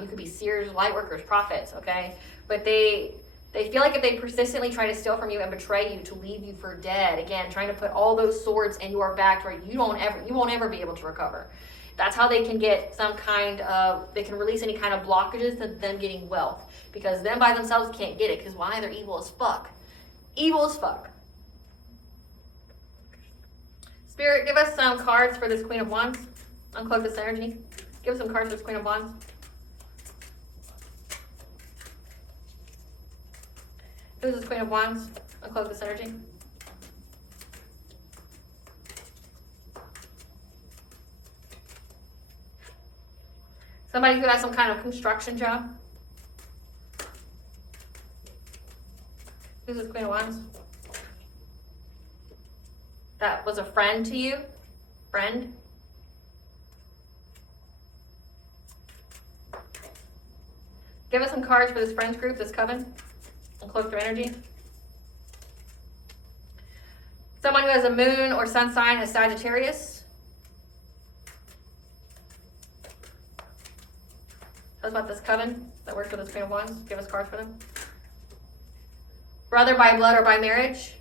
You could be seers, light workers, prophets, okay? But they feel like if they persistently try to steal from you and betray you to leave you for dead, again, trying to put all those swords in your back to where you won't ever be able to recover. That's how they can get they can release any kind of blockages to them getting wealth. Because them by themselves can't get it. Because why? They're evil as fuck. Evil as fuck. Spirit, give us some cards for this Queen of Wands. Uncloak this energy. Give us some cards for this Queen of Wands. Who's this Queen of Wands? Uncloak this energy. Somebody who has some kind of construction job. Who's this Queen of Wands? That was a friend to you? Friend? Give us some cards for this friends group, this coven. Uncloak their energy. Someone who has a moon or sun sign as Sagittarius. Tell us about this coven that works with this Queen of Wands. Give us cards for them. Brother by blood or by marriage.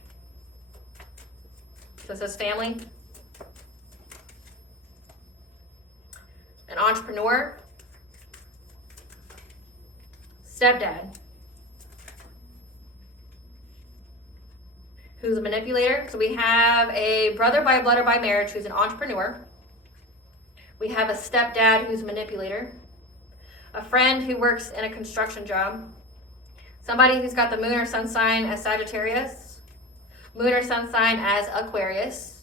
So it says family. An entrepreneur. Stepdad. Who's a manipulator. So we have a brother by blood or by marriage who's an entrepreneur. We have a stepdad who's a manipulator. A friend who works in a construction job. Somebody who's got the moon or sun sign as Sagittarius. Moon or sun sign as Aquarius.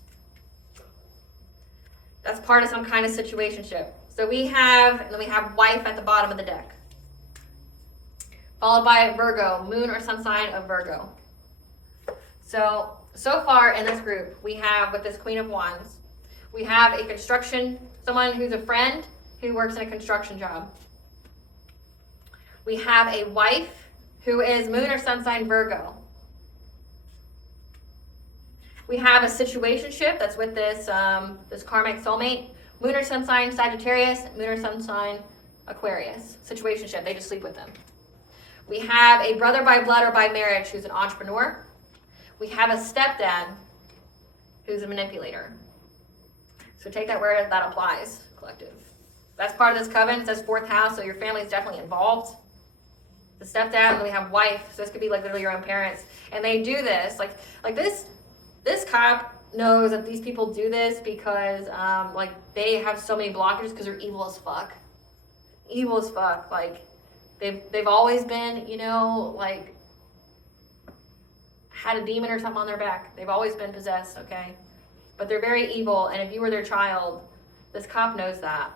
That's part of some kind of situationship. So we have wife at the bottom of the deck. Followed by Virgo, moon or sun sign of Virgo. So far in this group, we have with this Queen of Wands, we have someone who's a friend who works in a construction job. We have a wife who is moon or sun sign Virgo. We have a situationship that's with this karmic soulmate, moon or sun sign Sagittarius, moon or sun sign Aquarius. Situationship, they just sleep with them. We have a brother by blood or by marriage who's an entrepreneur. We have a stepdad who's a manipulator. So take that where that applies, collective. That's part of this coven. It says 4th house, so your family is definitely involved. The stepdad, and then we have wife. So this could be like literally your own parents. And they do this, like this cop knows that these people do this because they have so many blockages because they're evil as fuck. Evil as fuck. Like they've always been, had a demon or something on their back. They've always been possessed, okay? But they're very evil, and if you were their child, this cop knows that.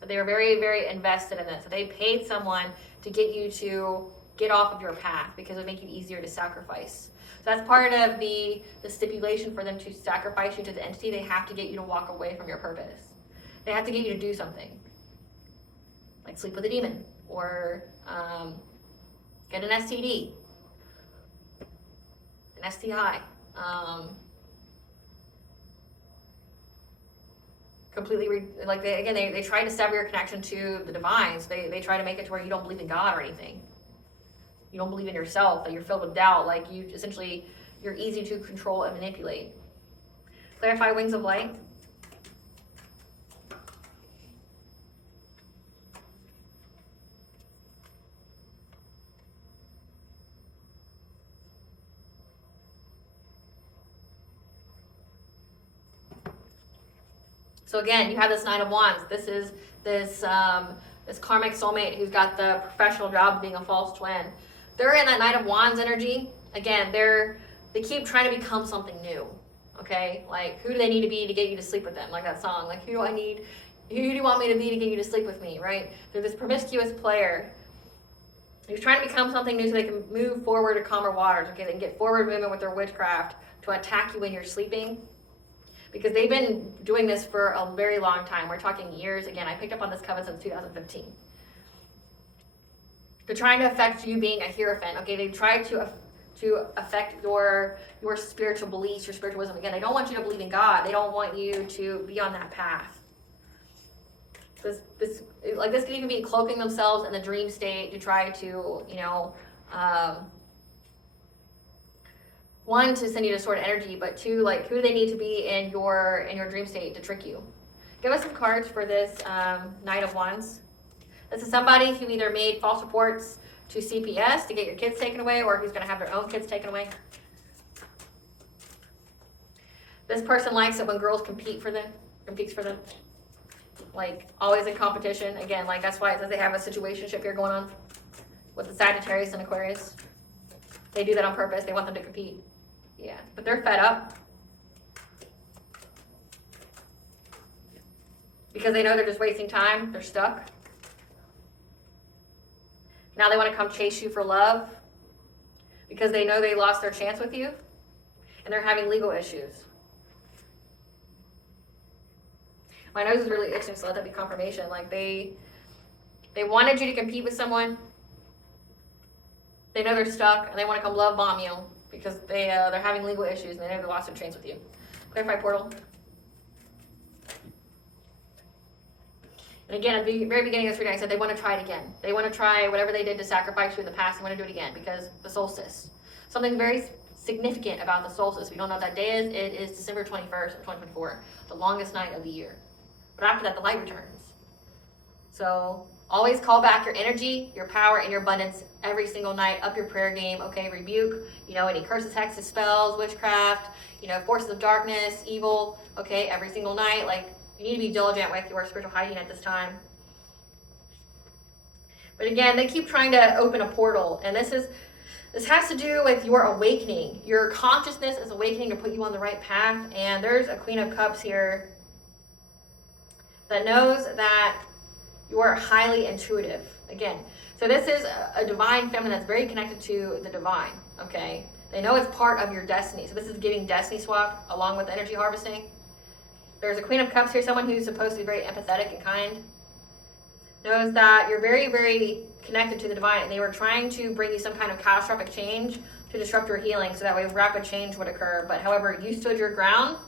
So they were very, very invested in this. So they paid someone to get you to get off of your path because it would make you easier to sacrifice. So that's part of the stipulation for them to sacrifice you to the entity. They have to get you to walk away from your purpose. They have to get you to do something. Like sleep with a demon or get an STD. An STI. They try to sever your connection to the divine. So they try to make it to where you don't believe in God or anything. You don't believe in yourself, that you're filled with doubt, like you're easy to control and manipulate. Clarify wings of light. So again, you have this Knight of Wands. This is this karmic soulmate who's got the professional job of being a false twin. They're in that Knight of Wands energy. Again, they keep trying to become something new. Okay, like who do they need to be to get you to sleep with them? Like that song, like who do you want me to be to get you to sleep with me, right? They're this promiscuous player who's trying to become something new so they can move forward to calmer waters. Okay, they can get forward movement with their witchcraft to attack you when you're sleeping. Because they've been doing this for a very long time. We're talking years. Again, I picked up on this coven since 2015. They're trying to affect you being a hierophant. Okay, they try to affect your spiritual beliefs, your spiritual wisdom. Again, they don't want you to believe in God. They don't want you to be on that path. This could even be cloaking themselves in the dream state to try to, one, to send you to sort of energy, but two, like who do they need to be in your dream state to trick you? Give us some cards for this Knight of Wands. This is somebody who either made false reports to CPS to get your kids taken away, or who's going to have their own kids taken away. This person likes it when girls competes for them. Like always in competition. Again, like that's why it says they have a situationship here going on with the Sagittarius and Aquarius. They do that on purpose. They want them to compete. Yeah, but they're fed up because they know they're just wasting time. They're stuck. Now they want to come chase you for love because they know they lost their chance with you and they're having legal issues. My nose is really itching, so let that be confirmation. Like they wanted you to compete with someone. They know they're stuck and they want to come love bomb you because they're having legal issues and they know they lost their chance with you. Clarify portal. And again, at the very beginning of this reading, I said they want to try it again. They want to try whatever they did to sacrifice you in the past. They want to do it again because the solstice. Something very significant about the solstice. We don't know what that day is. It is December 21st of 2024, the longest night of the year. But after that, the light returns. So always call back your energy, your power, and your abundance every single night. Up your prayer game. Okay, rebuke, any curses, hexes, spells, witchcraft, forces of darkness, evil. Okay, every single night. Like you need to be diligent with your spiritual hygiene at this time. But again, they keep trying to open a portal, and this has to do with your awakening. Your consciousness is awakening to put you on the right path. And there's a Queen of Cups here that knows that you are highly intuitive. Again, so this is a divine feminine that's very connected to the divine, okay? They know it's part of your destiny. So this is giving destiny swap along with energy harvesting. There's a Queen of Cups here, someone who's supposed to be very empathetic and kind. Knows that you're very, very connected to the divine, and they were trying to bring you some kind of catastrophic change to disrupt your healing so that way rapid change would occur. But however, you stood your ground,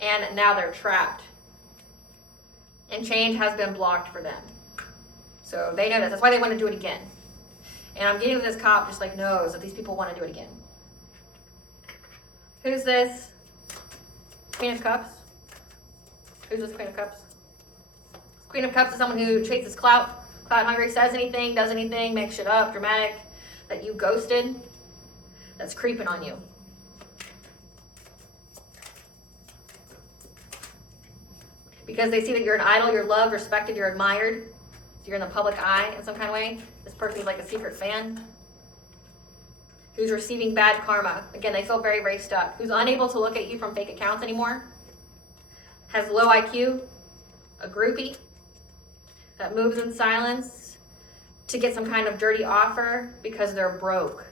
and now they're trapped. And change has been blocked for them. So they know this. That's why they want to do it again. And I'm getting this cop just like knows that these people want to do it again. Who's this? Queen of Cups? Who's this Queen of Cups? Queen of Cups is someone who chases clout hungry, says anything, does anything, makes shit up, dramatic, that you ghosted, that's creeping on you. Because they see that you're an idol, you're loved, respected, you're admired. So you're in the public eye in some kind of way. This person is like a secret fan who's receiving bad karma. Again, they feel very, very stuck. Who's unable to look at you from fake accounts anymore. Has low IQ. A groupie that moves in silence to get some kind of dirty offer because they're broke.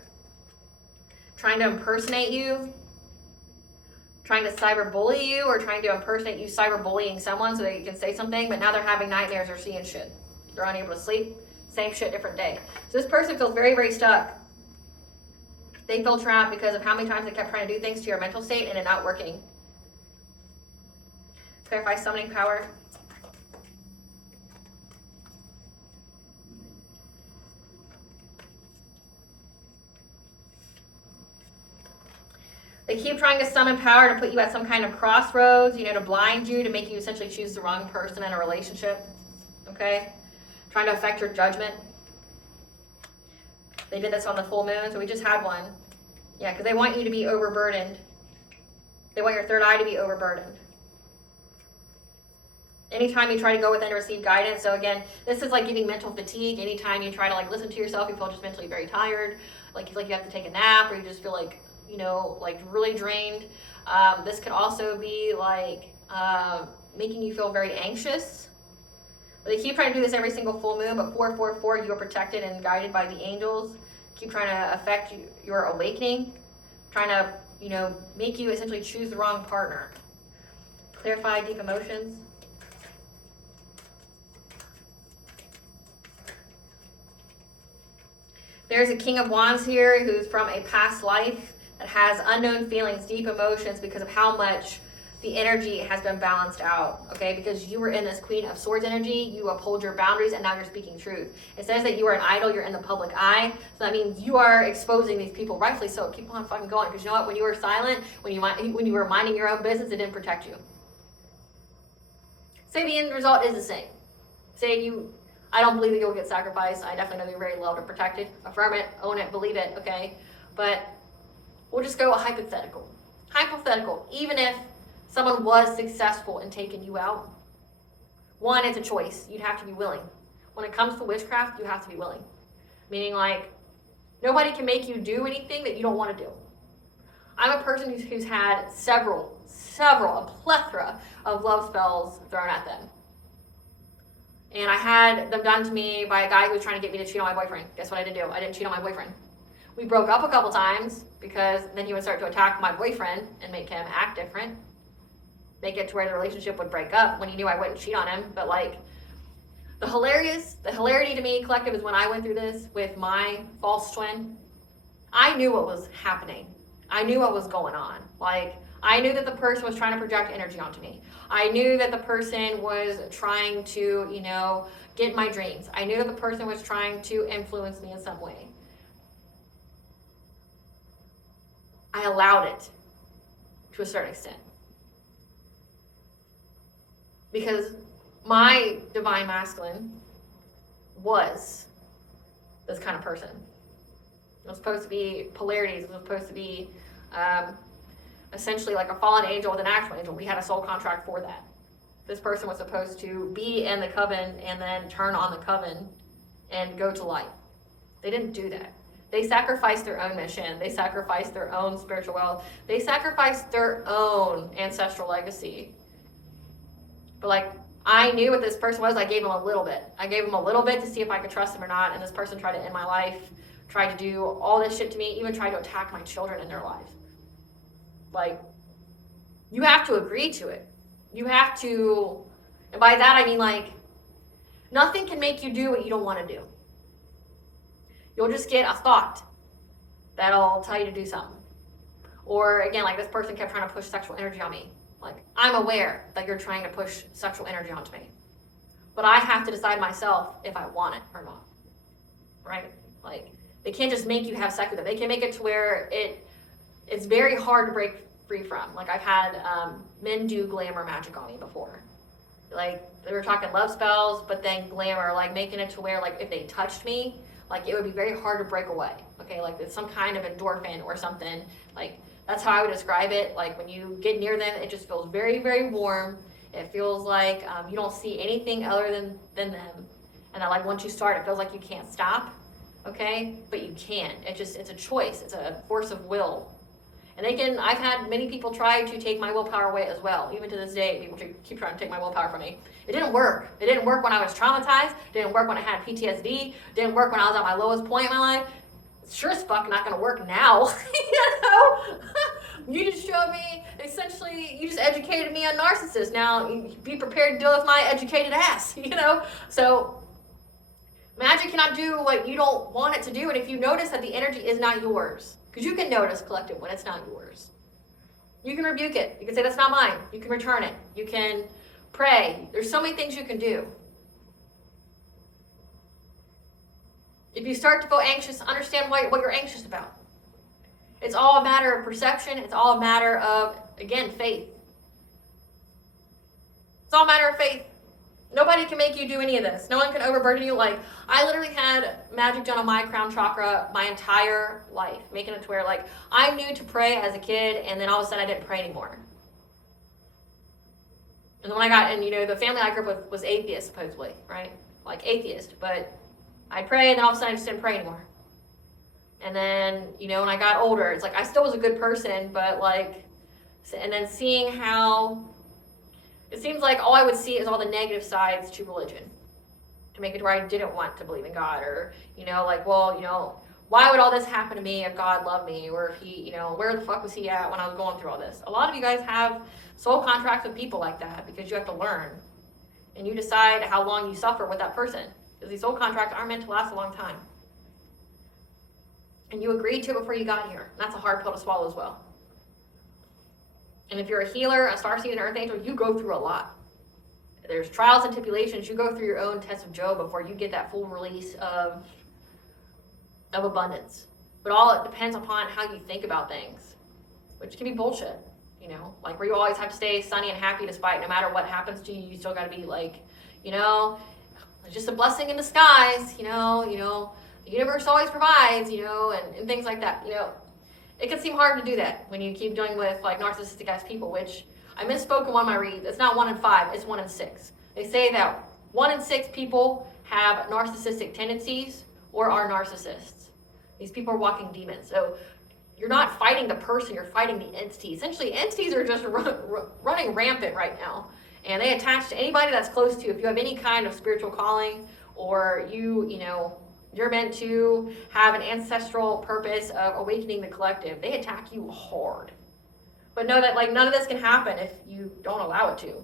Trying to impersonate you. Trying to cyberbully you, or trying to impersonate you cyberbullying someone so they can say something, but now they're having nightmares or seeing shit. They're unable to sleep. Same shit, different day. So this person feels very, very stuck. They feel trapped because of how many times they kept trying to do things to your mental state and it not working. Clarify summoning power. They keep trying to summon power to put you at some kind of crossroads, to blind you, to make you essentially choose the wrong person in a relationship, okay? Trying to affect your judgment. They did this on the full moon, so we just had one. Yeah, because they want you to be overburdened. They want your third eye to be overburdened. Anytime you try to go within and receive guidance, so again, this is like giving mental fatigue. Anytime you try to like listen to yourself, you feel just mentally very tired, like you feel like you have to take a nap, or you just feel like, you know, like really drained. This could also be like making you feel very anxious. They keep trying to do this every single full moon, but 444, you are protected and guided by the angels. Keep trying to affect your awakening, trying to, you know, make you essentially choose the wrong partner. Clarify deep emotions. There's a King of Wands here who's from a past life that has unknown feelings, deep emotions because of how much the energy has been balanced out, okay? Because you were in this Queen of Swords energy, you uphold your boundaries, and now you're speaking truth. It says that you are an idol, you're in the public eye, so that means you are exposing these people, rightfully so. Keep on fucking going, because you know what? When you were silent, when you were minding your own business, it didn't protect you. Say the end result is the same. Say I don't believe that you'll get sacrificed. I definitely know you're very loved and protected. Affirm it, own it, believe it, okay? But we'll just go hypothetical. Hypothetical, even if someone was successful in taking you out, one, it's a choice. You'd have to be willing. When it comes to witchcraft, you have to be willing. Meaning like, nobody can make you do anything that you don't want to do. I'm a person who's had a plethora of love spells thrown at them. And I had them done to me by a guy who was trying to get me to cheat on my boyfriend. Guess what I didn't do? I didn't cheat on my boyfriend. We broke up a couple times because then he would start to attack my boyfriend and make him act different. Make it to where the relationship would break up when he knew I wouldn't cheat on him. But like, the hilarity to me, collective, is when I went through this with my false twin. I knew what was happening. I knew what was going on. Like, I knew that the person was trying to project energy onto me. I knew that the person was trying to, you know, get my dreams. I knew that the person was trying to influence me in some way. I allowed it to a certain extent. Because my divine masculine was this kind of person. It was supposed to be polarities. It was supposed to be essentially like a fallen angel with an actual angel. We had a soul contract for that. This person was supposed to be in the coven and then turn on the coven and go to light. They didn't do that. They sacrificed their own mission. They sacrificed their own spiritual wealth. They sacrificed their own ancestral legacy. But like, I knew what this person was. I gave him a little bit. I gave him a little bit to see if I could trust him or not. And this person tried to end my life, tried to do all this shit to me, even tried to attack my children in their lives. Like, you have to agree to it. You have to, and by that I mean like, nothing can make you do what you don't want to do. You'll just get a thought that'll tell you to do something. Or again, like this person kept trying to push sexual energy on me. Like, I'm aware that you're trying to push sexual energy onto me. But I have to decide myself if I want it or not. Right? Like, they can't just make you have sex with it. They can make it to where it's very hard to break free from. Like, I've had men do glamour magic on me before. Like, they were talking love spells, but then glamour, like making it to where, like, if they touched me, like, it would be very hard to break away. Okay, like, it's some kind of endorphin or something. Like, that's how I would describe it. Like, when you get near them, it just feels very, very warm. It feels like you don't see anything other than them. And that, like, once you start, it feels like you can't stop. Okay, but you can. It's a choice. It's a force of will. And I've had many people try to take my willpower away as well. Even to this day, people keep trying to take my willpower from me. It didn't work. It didn't work when I was traumatized. It didn't work when I had PTSD. It didn't work when I was at my lowest point in my life. It's sure as fuck not gonna work now. You know? You just showed me, essentially, you just educated me on narcissists. Now, be prepared to deal with my educated ass, you know? So, magic cannot do what you don't want it to do. And if you notice that the energy is not yours, because you can notice, collective, when it's not yours. You can rebuke it. You can say, that's not mine. You can return it. You can pray. There's so many things you can do. If you start to feel anxious, understand what you're anxious about. It's all a matter of perception. It's all a matter of, again, faith. It's all a matter of faith. Nobody can make you do any of this. No one can overburden you. Like, I literally had magic done on my crown chakra my entire life, making it to where, like, I knew to pray as a kid, and then all of a sudden I didn't pray anymore. And then when I got, and you know, the family I grew up with was atheist, supposedly, right? Like atheist, but I prayed, and then all of a sudden I just didn't pray anymore. And then, you know, when I got older, it's like I still was a good person, but like, and then seeing how it seems like all I would see is all the negative sides to religion, to make it to where I didn't want to believe in God, or, you know, like, well, you know, why would all this happen to me if God loved me, or if he, you know, where the fuck was he at when I was going through all this? A lot of you guys have soul contracts with people like that because you have to learn, and you decide how long you suffer with that person, because these soul contracts aren't meant to last a long time. And you agreed to it before you got here. And that's a hard pill to swallow as well. And if you're a healer, a starseed, an earth angel, you go through a lot. There's trials and tribulations. You go through your own test of Job before you get that full release of abundance. But all it depends upon how you think about things, which can be bullshit, you know, like where you always have to stay sunny and happy despite no matter what happens to you. You still got to be like, you know, it's just a blessing in disguise, you know, the universe always provides, you know, and things like that, you know. It can seem hard to do that when you keep dealing with like narcissistic ass people, which I misspoke in one of my reads. It's not 1 in 5, it's 1 in 6. They say that 1 in 6 people have narcissistic tendencies or are narcissists. These people are walking demons. So you're not fighting the person, you're fighting the entity. Essentially, entities are just running rampant right now. And they attach to anybody that's close to you. If you have any kind of spiritual calling, or you know, you're meant to have an ancestral purpose of awakening the collective, they attack you hard. But know that like none of this can happen if you don't allow it to.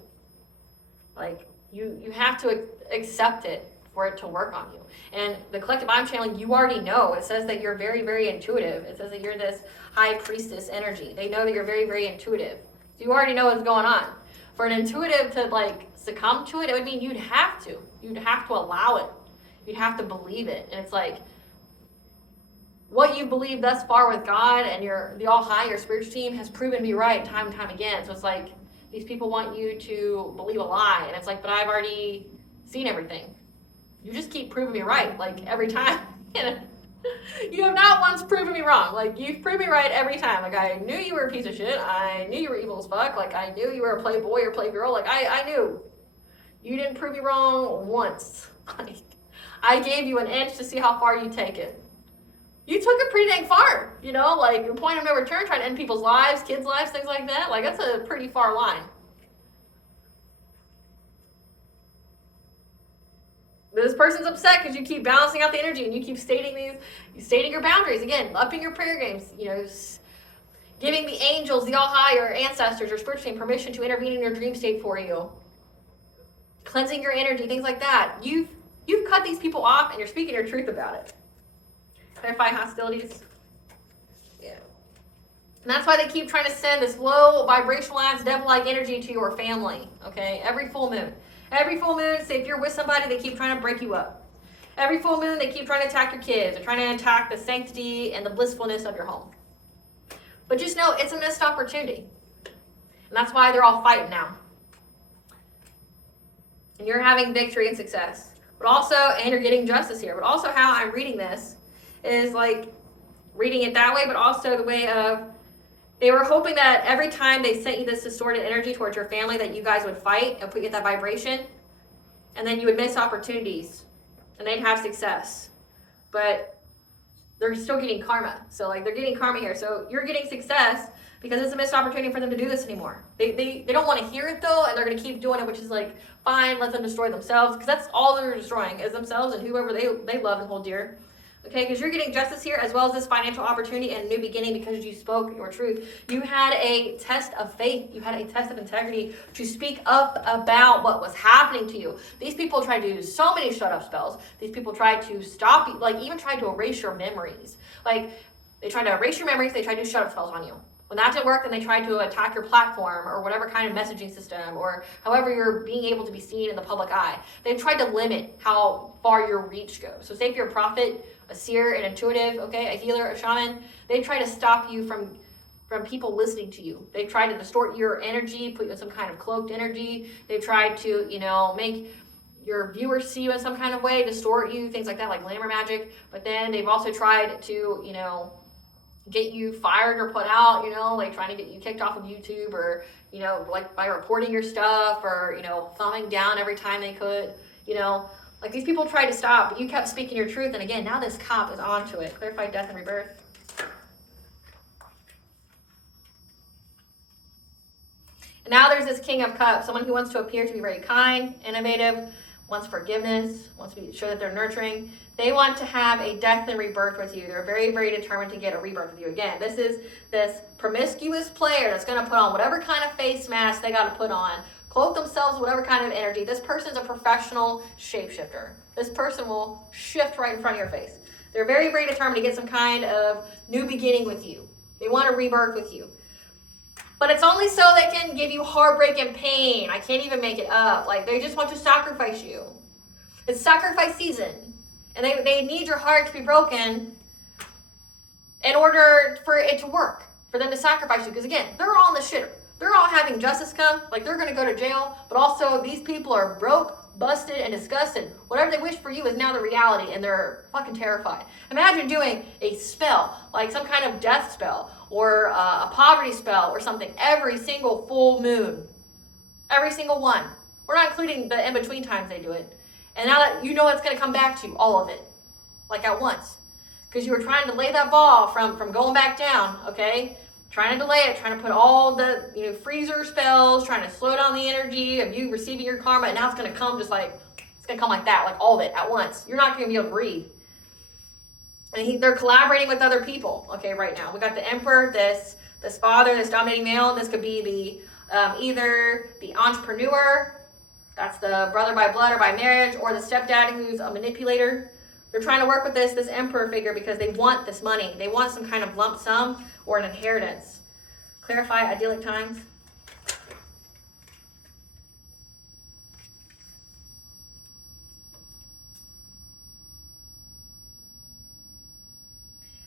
Like you have to accept it for it to work on you. And the collective I'm channeling, you already know. It says that you're very, very intuitive. It says that you're this high priestess energy. They know that you're very, very intuitive. So you already know what's going on. For an intuitive to like succumb to it, it would mean you'd have to allow it. You'd have to believe it. And it's like, what you believe thus far with God and the all high, your spiritual team, has proven to be right time and time again. So it's like, these people want you to believe a lie. And it's like, but I've already seen everything. You just keep proving me right, like every time. You have not once proven me wrong. Like, you've proven me right every time. Like, I knew you were a piece of shit. I knew you were evil as fuck. Like, I knew you were a playboy or playgirl. Like, I knew. You didn't prove me wrong once. Like, I gave you an inch to see how far you take it. You took it pretty dang far, you know? Like, the point of no return, trying to end people's lives, kids' lives, things like that. Like, that's a pretty far line. This person's upset because you keep balancing out the energy and you keep stating your boundaries. Again, upping your prayer games, you know, giving the angels, the all higher ancestors or spiritual team permission to intervene in your dream state for you. Cleansing your energy, things like that. You've cut these people off and you're speaking your truth about it. Clarify hostilities. Yeah. And that's why they keep trying to send this low vibrational ass devil-like energy to your family. Okay? Every full moon. Every full moon, say if you're with somebody, they keep trying to break you up. Every full moon, they keep trying to attack your kids. They're trying to attack the sanctity and the blissfulness of your home. But just know it's a missed opportunity. And that's why they're all fighting now. And you're having victory and success. But also, and you're getting justice here. But also how I'm reading this is like reading it that way, but also the way of they were hoping that every time they sent you this distorted energy towards your family that you guys would fight and get that vibration, and then you would miss opportunities and they'd have success. But they're still getting karma. So like they're getting karma here. So you're getting success because it's a missed opportunity for them to do this anymore. They don't want to hear it though, and they're going to keep doing it, which is like, fine, let them destroy themselves, because that's all they're destroying is themselves and whoever they love and hold dear. Okay, because you're getting justice here as well as this financial opportunity and a new beginning because you spoke your truth. You had a test of faith. You had a test of integrity to speak up about what was happening to you. These people tried to do so many shut-up spells. These people tried to stop you, like even tried to erase your memories. Like, they tried to erase your memories. They tried to do shut-up spells on you. When that didn't work, then they tried to attack your platform or whatever kind of messaging system or however you're being able to be seen in the public eye. They tried to limit how far your reach goes. So say if you're a prophet, a seer, an intuitive, okay, a healer, a shaman, they try to stop you from people listening to you. They try to distort your energy, put you in some kind of cloaked energy. They've tried to, make your viewers see you in some kind of way, distort you, things like that, like glamour magic. But then they've also tried to, get you fired or put out, like trying to get you kicked off of YouTube or, you know, like by reporting your stuff or, you know, thumbing down every time they could, you know. Like these people tried to stop, but you kept speaking your truth. And again, now this cop is onto it. Clarify death and rebirth. And now there's this King of Cups, someone who wants to appear to be very kind, innovative, wants forgiveness, wants to show that they're nurturing. They want to have a death and rebirth with you. They're very, very determined to get a rebirth with you. Again, this is this promiscuous player that's going to put on whatever kind of face mask they got to put on, cloak themselves with whatever kind of energy. This person's a professional shapeshifter. This person will shift right in front of your face. They're very, very determined to get some kind of new beginning with you. They want a rebirth with you. But it's only so they can give you heartbreak and pain. I can't even make it up. Like, they just want to sacrifice you. It's sacrifice season. And they need your heart to be broken in order for it to work, for them to sacrifice you. Because again, they're all in the shitter. They're all having justice come, like they're going to go to jail, but also these people are broke, busted, and disgusted. Whatever they wish for you is now the reality, and they're fucking terrified. Imagine doing a spell, like some kind of death spell, or a poverty spell, or something, every single full moon. Every single one. We're not including the in-between times they do it. And now that you know it's going to come back to you, all of it, like at once. Because you were trying to delay that ball from going back down, okay? Trying to delay it, trying to put all the freezer spells, trying to slow down the energy of you receiving your karma, and now it's going to come just like, it's going to come like that, like all of it at once. You're not going to be able to breathe. And they're collaborating with other people, okay, right now. We got the Emperor, this father, this dominating male. This could be the either the entrepreneur, that's the brother by blood or by marriage, or the stepdad who's a manipulator. They're trying to work with this Emperor figure because they want this money. They want some kind of lump sum or an inheritance. Clarify idyllic times.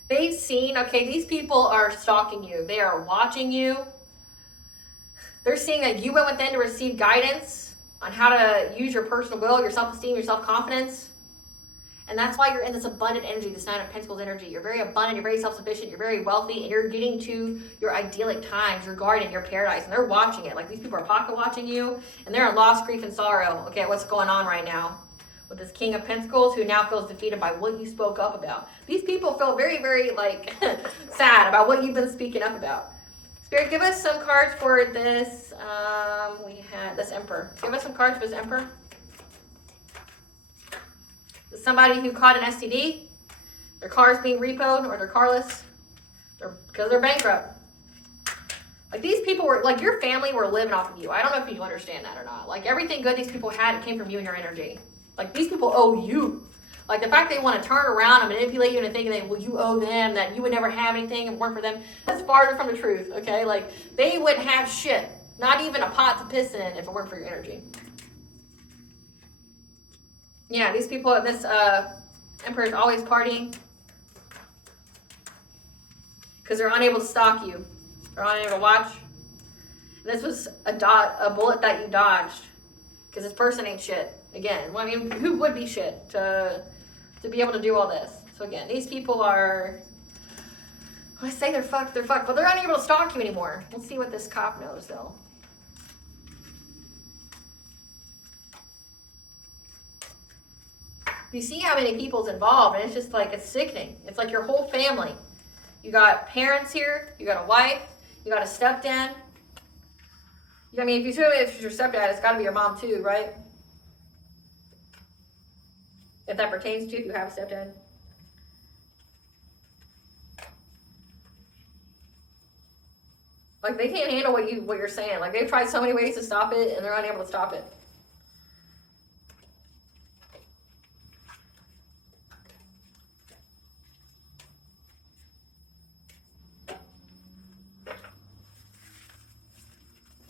They've seen, okay, these people are stalking you. They are watching you. They're seeing that you went within to receive guidance on how to use your personal will, your self-esteem, your self-confidence. And that's why you're in this abundant energy, this Nine of Pentacles energy. You're very abundant, you're very self-sufficient, you're very wealthy, and you're getting to your idyllic times, your garden, your paradise, and they're watching it. Like these people are pocket watching you, and they're in loss, grief, and sorrow. Okay, what's going on right now with this King of Pentacles who now feels defeated by what you spoke up about. These people feel very, very like sad about what you've been speaking up about. Spirit, give us some cards for this. We had this Emperor. Give us some cards for this Emperor. Somebody who caught an STD, their car's being repoed, or they're carless, because they're bankrupt. Like these people were, like your family were living off of you. I don't know if you understand that or not. Like everything good these people had, it came from you and your energy. Like these people owe you. Like the fact they want to turn around and manipulate you into thinking that, well, you owe them, that you would never have anything and weren't for them. That's farther from the truth, okay? Like they wouldn't have shit, not even a pot to piss in if it weren't for your energy. Yeah, these people, this Emperor is always partying because they're unable to stalk you. They're unable to watch. And this was a bullet that you dodged because this person ain't shit. Again, well, I mean, who would be shit to be able to do all this? So again, these people are, I say they're fucked, but they're unable to stalk you anymore. Let's see what this cop knows though. You see how many people's involved, and it's just like, it's sickening. It's like your whole family. You got parents here, you got a wife, you got a stepdad. I mean, if it's your stepdad, it's got to be your mom too, right? If that pertains to you, if you have a stepdad. Like, they can't handle what you're saying. Like, they've tried so many ways to stop it, and they're unable to stop it.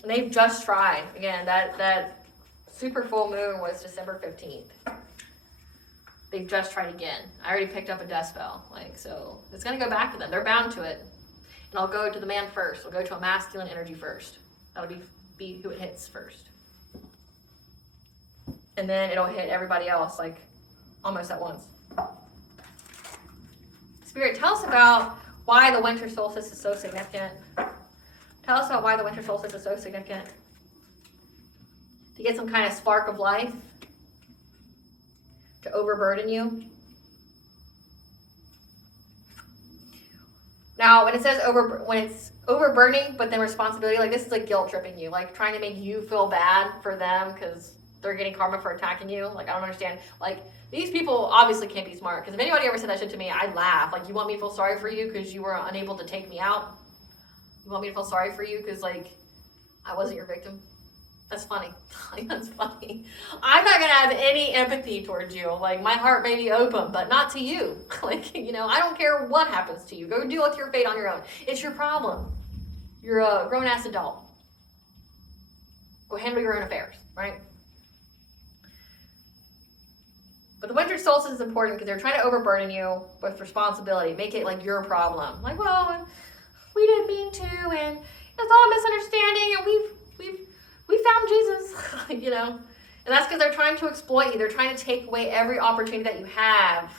And they've just tried. Again, that super full moon was December 15th. They've just tried again. I already picked up a death spell. Like, so it's going to go back to them. They're bound to it. And I'll go to the man first. I'll go to a masculine energy first. That'll be who it hits first. And then it'll hit everybody else, like, almost at once. Spirit, tell us about why the winter solstice is so significant. Tell us about why the winter solstice is so significant. To get some kind of spark of life. To overburden you. Now, when it says when it's overburdening, but then responsibility, like this is like guilt tripping you, like trying to make you feel bad for them because they're getting karma for attacking you. Like, I don't understand. Like, these people obviously can't be smart, because if anybody ever said that shit to me, I'd laugh. Like, you want me to feel sorry for you because you were unable to take me out? You want me to feel sorry for you because, like, I wasn't your victim? That's funny. Like, that's funny. I'm not going to have any empathy towards you. Like, my heart may be open, but not to you. Like, you know, I don't care what happens to you. Go deal with your fate on your own. It's your problem. You're a grown-ass adult. Go handle your own affairs, right? But the winter solstice is important because they're trying to overburden you with responsibility, make it like your problem. Like, well, we didn't mean to, and it's all a misunderstanding, and we found Jesus, you know. And that's because they're trying to exploit you. They're trying to take away every opportunity that you have.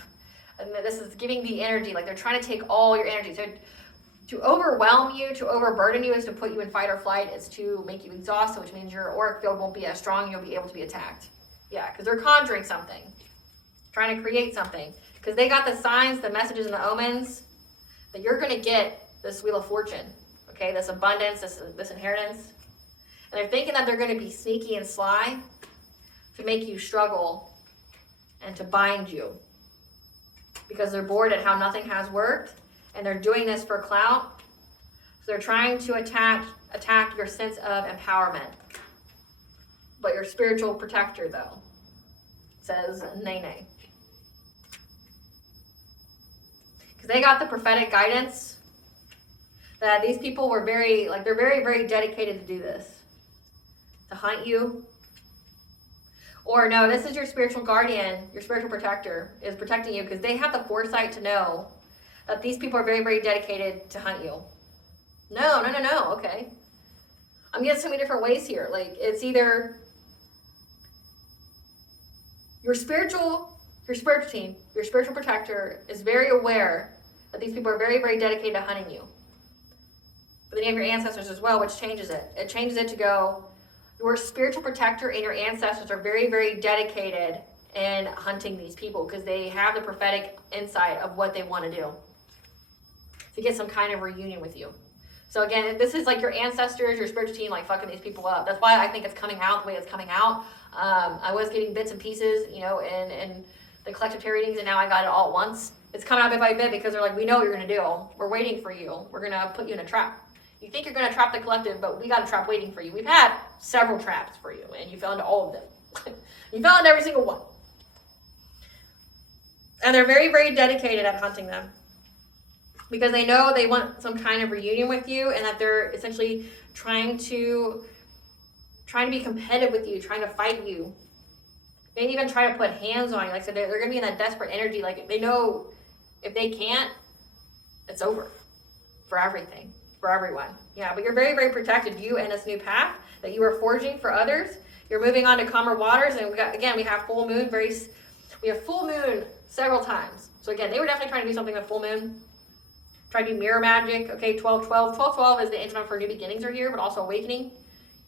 And this is giving the energy, like they're trying to take all your energy. So to overwhelm you, to overburden you is to put you in fight or flight. It's to make you exhausted, which means your auric field won't be as strong. You'll be able to be attacked. Yeah, because they're conjuring something. Trying to create something, because they got the signs, the messages, and the omens that you're going to get this wheel of fortune, okay, this abundance, this inheritance, and they're thinking that they're going to be sneaky and sly to make you struggle and to bind you, because they're bored at how nothing has worked, and they're doing this for clout. So they're trying to attack your sense of empowerment, but your spiritual protector, though, says nay nay. Because they got the prophetic guidance that these people were very, like, they're very, very dedicated to do this. To hunt you. Or no, this is your spiritual guardian, your spiritual protector is protecting you, because they have the foresight to know that these people are very, very dedicated to hunt you. No, okay. I'm getting so many different ways here. Like, it's either your spiritual team, your spiritual protector is very aware that these people are very, very dedicated to hunting you. But then you have your ancestors as well, which changes it. It changes it to go, your spiritual protector and your ancestors are very, very dedicated in hunting these people, because they have the prophetic insight of what they want to do to get some kind of reunion with you. So again, this is like your ancestors, your spiritual team, like fucking these people up. That's why I think it's coming out the way it's coming out. I was getting bits and pieces, you know, in the collective tarot readings, and now I got it all at once. It's coming out bit by bit because they're like, we know what you're going to do. We're waiting for you. We're going to put you in a trap. You think you're going to trap the collective, but we got a trap waiting for you. We've had several traps for you, and you fell into all of them. You fell into every single one. And they're very, very dedicated at hunting them, because they know they want some kind of reunion with you, and that they're essentially trying to be competitive with you, trying to fight you. They even try to put hands on you. Like I said, they're going to be in that desperate energy. Like, they know if they can't, it's over for everything, for everyone. Yeah, but you're very, very protected, you and this new path that you are forging for others. You're moving on to calmer waters, and we have full moon. We have full moon several times. So again, they were definitely trying to do something with full moon. Try to do mirror magic. Okay, 12-12. 12-12 is the engine for new beginnings are here, but also awakening.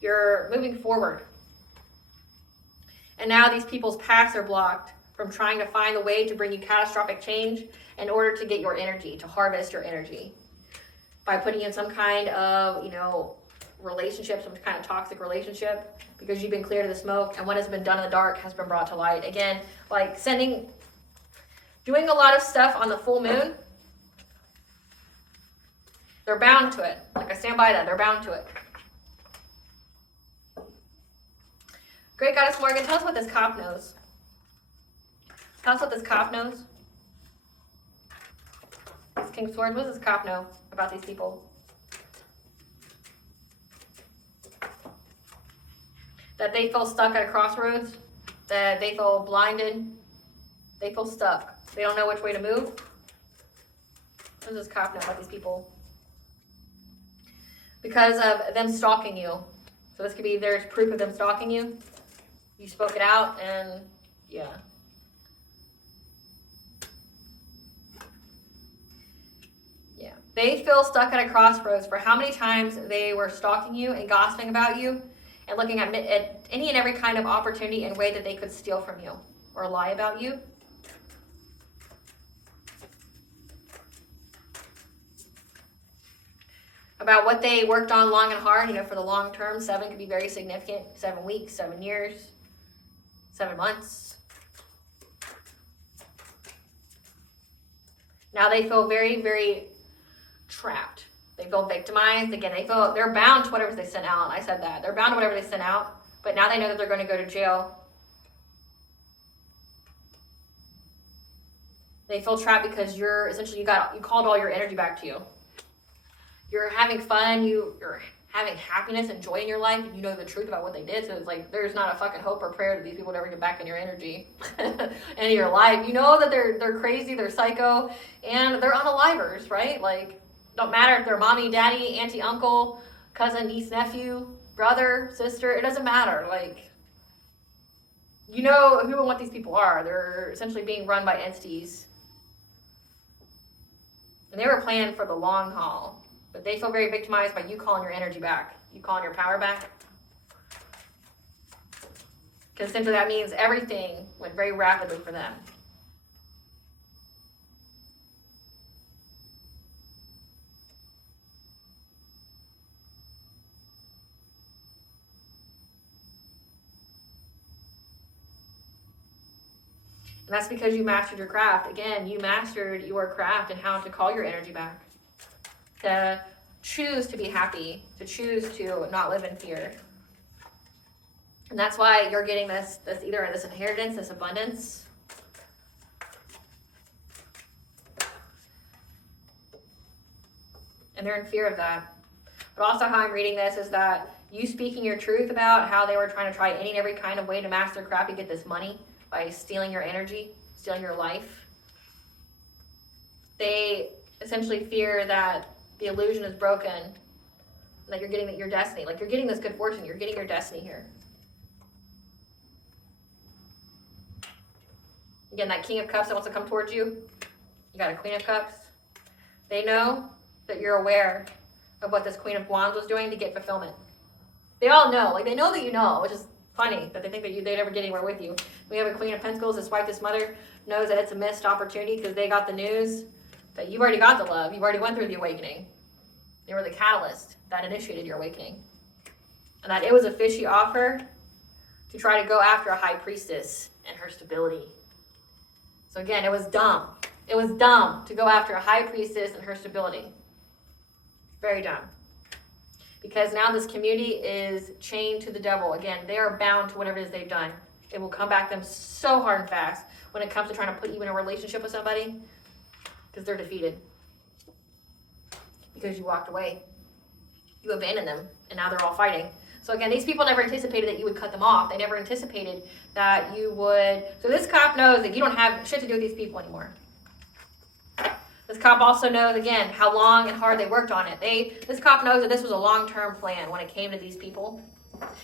You're moving forward. And now these people's paths are blocked from trying to find a way to bring you catastrophic change in order to get your energy, to harvest your energy. By putting you in some kind of, you know, relationship, some kind of toxic relationship, because you've been clear to the smoke, and what has been done in the dark has been brought to light. Again, like doing a lot of stuff on the full moon, they're bound to it. Like, I stand by that. They're bound to it. Great Goddess Morgan, tell us what this cop knows. Tell us what this cop knows. This King of Swords, what does this cop know about these people? That they feel stuck at a crossroads. That they feel blinded. They feel stuck. They don't know which way to move. What does this cop know about these people? Because of them stalking you. So this could be, there's proof of them stalking you. You spoke it out, and yeah. Yeah. They feel stuck at a crossroads for how many times they were stalking you and gossiping about you and looking at any and every kind of opportunity and way that they could steal from you or lie about you. About what they worked on long and hard, for the long term. 7 could be very significant. 7 weeks, 7 years, 7 months. Now they feel very, very trapped. They feel victimized. Again, they're bound to whatever they sent out. I said that. They're bound to whatever they sent out. But now they know that they're going to go to jail. They feel trapped because essentially you called all your energy back to you. You're having fun, you're having happiness and joy in your life, and you know the truth about what they did, so it's like there's not a fucking hope or prayer that these people would ever get back in your energy and in your life. You know that they're crazy, they're psycho, and they're unalivers, right? Like, don't matter if they're mommy, daddy, auntie, uncle, cousin, niece, nephew, brother, sister, it doesn't matter. Like, you know who and what these people are. They're essentially being run by entities. And they were planned for the long haul. But they feel very victimized by you calling your energy back. You calling your power back. Because simply that means everything went very rapidly for them. And that's because you mastered your craft. Again, you mastered your craft and how to call your energy back. To choose to be happy, to choose to not live in fear. And that's why you're getting this either this inheritance, this abundance. And they're in fear of that. But also how I'm reading this is that you speaking your truth about how they were trying to try any and every kind of way to master their craft to get this money by stealing your energy, stealing your life. They essentially fear that the illusion is broken, that you're getting your destiny. Like, you're getting this good fortune. You're getting your destiny here. Again, that King of Cups that wants to come towards you. You got a Queen of Cups. They know that you're aware of what this Queen of Wands was doing to get fulfillment. They all know. Like, they know that you know, which is funny that they think that they'd ever get anywhere with you. We have a Queen of Pentacles. This wife, this mother, knows that it's a missed opportunity because they got the news that you've already got the love. You've already went through the awakening. They were the catalyst that initiated your awakening. And that it was a fishy offer to try to go after a high priestess and her stability. So again, it was dumb. It was dumb to go after a high priestess and her stability. Very dumb. Because now this community is chained to the devil. Again, they are bound to whatever it is they've done. It will come back to them so hard and fast when it comes to trying to put you in a relationship with somebody. Because they're defeated. Because you walked away. You abandoned them. And now they're all fighting. So again, these people never anticipated that you would cut them off. They never anticipated that you would. So this cop knows that you don't have shit to do with these people anymore. This cop also knows, again, how long and hard they worked on it. This cop knows that this was a long-term plan when it came to these people.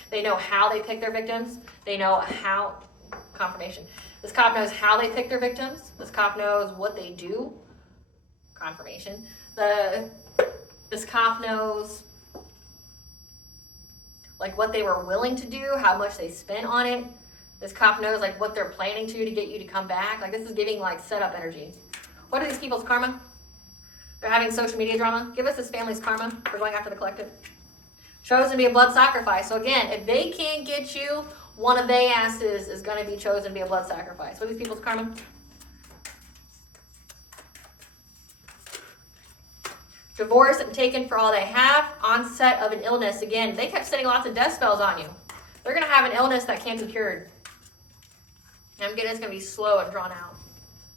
They know how they pick their victims. They know how. Confirmation. This cop knows how they pick their victims. This cop knows what they do. Confirmation. This cop knows like what they were willing to do, how much they spent on it. This cop knows like what they're planning to do to get you to come back. Like, this is giving like setup energy. What are these people's karma? They're having social media drama. Give us this family's karma for going after the collective. Chosen to be a blood sacrifice. So again, if they can't get you, one of they asses is going to be chosen to be a blood sacrifice. What are these people's karma? Divorced and taken for all they have. Onset of an illness. Again, they kept setting lots of death spells on you. They're going to have an illness that can't be cured. And I'm getting it's going to be slow and drawn out.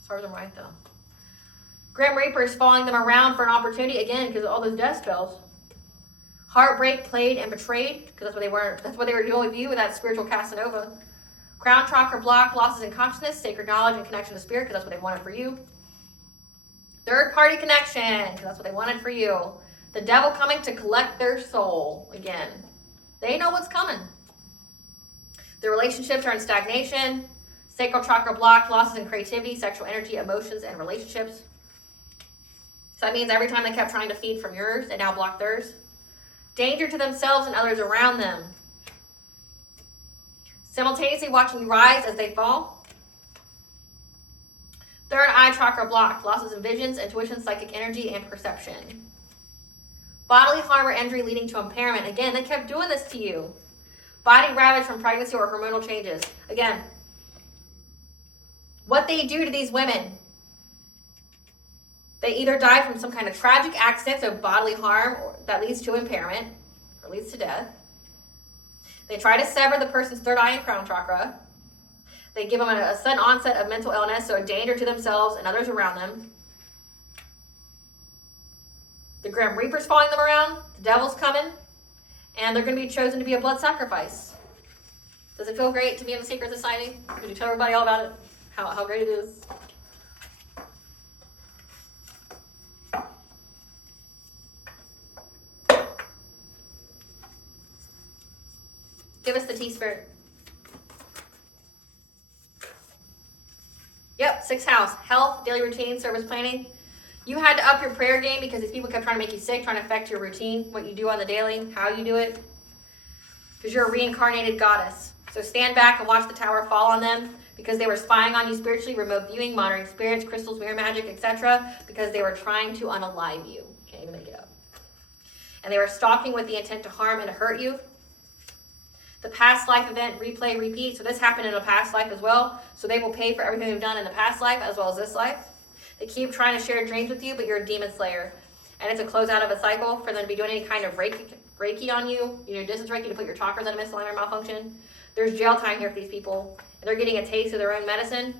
As far as I'm right, though. Grim Reaper is following them around for an opportunity, again, because of all those death spells. Heartbreak, played, and betrayed, because that's what they were doing with you, with that spiritual Casanova. Crown chakra block, losses in consciousness, sacred knowledge, and connection to spirit, because that's what they wanted for you. Third party connection, because that's what they wanted for you. The devil coming to collect their soul, again. They know what's coming. The relationships are in stagnation. Sacral chakra block, losses in creativity, sexual energy, emotions, and relationships. So that means every time they kept trying to feed from yours, they now block theirs. Danger to themselves and others around them. Simultaneously watching you rise as they fall. Third eye chakra blocked. Losses in visions, intuition, psychic energy, and perception. Bodily harm or injury leading to impairment. Again, they kept doing this to you. Body ravaged from pregnancy or hormonal changes. Again, what they do to these women. They either die from some kind of tragic accident, so bodily harm that leads to impairment or leads to death. They try to sever the person's third eye and crown chakra. They give them a sudden onset of mental illness, so a danger to themselves and others around them. The Grim Reaper's following them around. The devil's coming. And they're going to be chosen to be a blood sacrifice. Does it feel great to be in the secret society? Could you tell everybody all about it? How great it is? Give us the tea, Spirit. Yep, 6th house. Health, daily routine, service planning. You had to up your prayer game because these people kept trying to make you sick, trying to affect your routine, what you do on the daily, how you do it. Because you're a reincarnated goddess. So stand back and watch the tower fall on them because they were spying on you spiritually, remote viewing, monitoring spirits, crystals, mirror magic, etc. because they were trying to unalive you. Can't even make it up. And they were stalking with the intent to harm and to hurt you. The past life event, replay, repeat. So this happened in a past life as well. So they will pay for everything they've done in the past life as well as this life. They keep trying to share dreams with you, but you're a demon slayer. And it's a closeout of a cycle for them to be doing any kind of Reiki on you. You know, distance Reiki to put your chakras in a misalignment or malfunction. There's jail time here for these people. And they're getting a taste of their own medicine.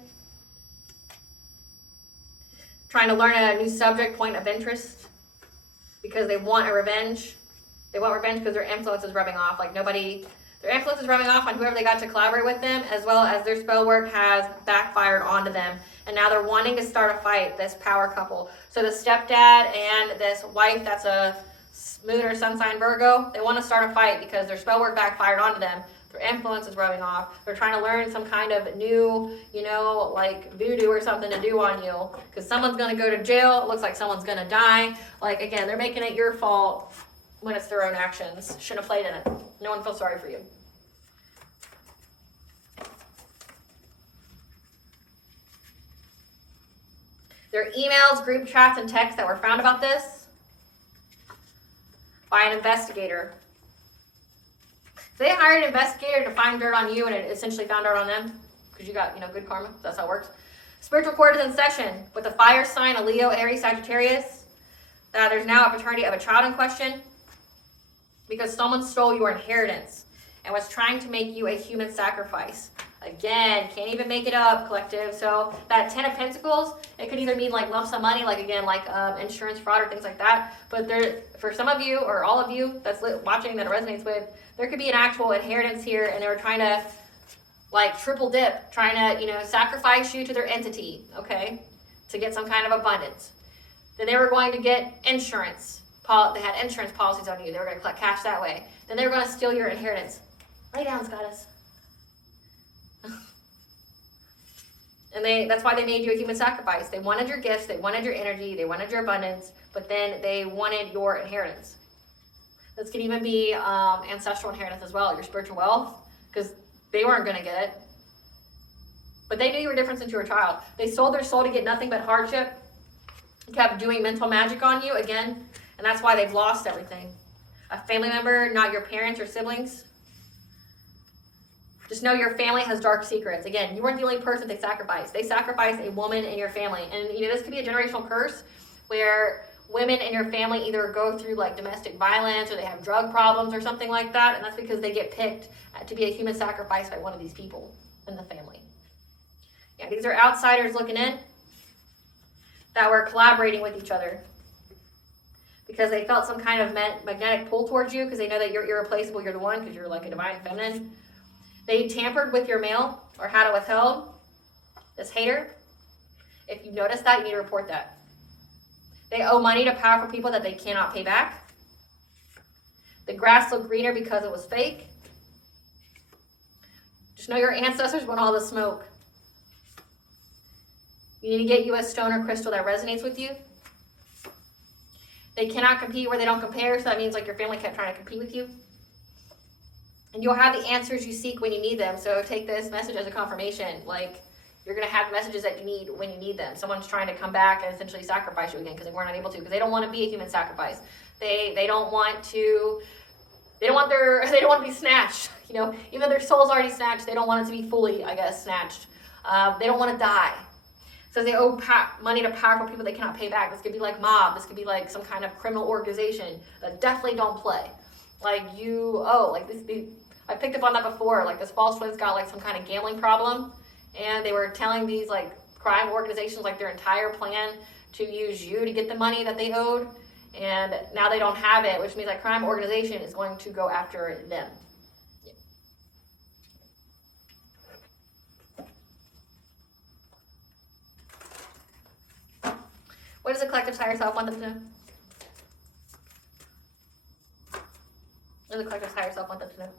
Trying to learn a new subject, point of interest. Because they want a revenge. They want revenge because their influence is rubbing off. Like nobody... Their influence is rubbing off on whoever they got to collaborate with them, as well as their spell work has backfired onto them. And now they're wanting to start a fight, this power couple. So the stepdad and this wife that's a moon or sun sign Virgo, they want to start a fight because their spell work backfired onto them. Their influence is rubbing off. They're trying to learn some kind of new, like voodoo or something to do on you. Because someone's going to go to jail. It looks like someone's going to die. Like, again, they're making it your fault when it's their own actions. Shouldn't have played in it. No one feels sorry for you. There are emails, group chats, and texts that were found about this by an investigator. They hired an investigator to find dirt on you, and it essentially found dirt on them because you got, good karma. That's how it works. Spiritual court is in session with a fire sign, a Leo, Aries, Sagittarius. There's now a paternity of a child in question because someone stole your inheritance and was trying to make you a human sacrifice. Again, can't even make it up, collective. So that 10 of Pentacles, it could either mean like lump sum money, like again, like insurance fraud or things like that. But there, for some of you or all of you that's watching that it resonates with, there could be an actual inheritance here, and they were trying to like triple dip, trying to sacrifice you to their entity, okay, to get some kind of abundance. Then they were going to get insurance. They had insurance policies on you. They were going to collect cash that way. Then they were going to steal your inheritance. Lay down, Goddess. And that's why they made you a human sacrifice. They wanted your gifts, they wanted your energy, they wanted your abundance, but then they wanted your inheritance. This could even be ancestral inheritance as well, your spiritual wealth, because they weren't going to get it. But they knew you were different since you were a child. They sold their soul to get nothing but hardship, kept doing mental magic on you again, and that's why they've lost everything. A family member, not your parents or siblings. Just know your family has dark secrets. Again, you weren't the only person they sacrificed. They sacrificed a woman in your family. And this could be a generational curse where women in your family either go through like domestic violence or they have drug problems or something like that. And that's because they get picked to be a human sacrifice by one of these people in the family. Yeah, these are outsiders looking in that were collaborating with each other because they felt some kind of magnetic pull towards you because they know that you're irreplaceable. You're the one because you're like a divine feminine. They tampered with your mail or had it withheld. This hater, if you notice that, you need to report that. They owe money to powerful people that they cannot pay back. The grass looked greener because it was fake. Just know your ancestors want all the smoke. You need to get you a stone or crystal that resonates with you. They cannot compete where they don't compare, so that means like your family kept trying to compete with you. And you'll have the answers you seek when you need them. So take this message as a confirmation. Like, you're going to have the messages that you need when you need them. Someone's trying to come back and essentially sacrifice you again because they weren't able to, because they don't want to be a human sacrifice. They don't want to. They don't want to be snatched. You know, even though their soul's already snatched, they don't want it to be fully, I guess, snatched. They don't want to die. So they owe money to powerful people they cannot pay back. This could be like mob. This could be like some kind of criminal organization that definitely don't play. Like I picked up on that before. Like this false twin's got like some kind of gambling problem, and they were telling these like crime organizations like their entire plan to use you to get the money that they owed, and now they don't have it, which means that crime organization is going to go after them. What does the collective's higher self want them to know? What does the collective's higher self want them to know?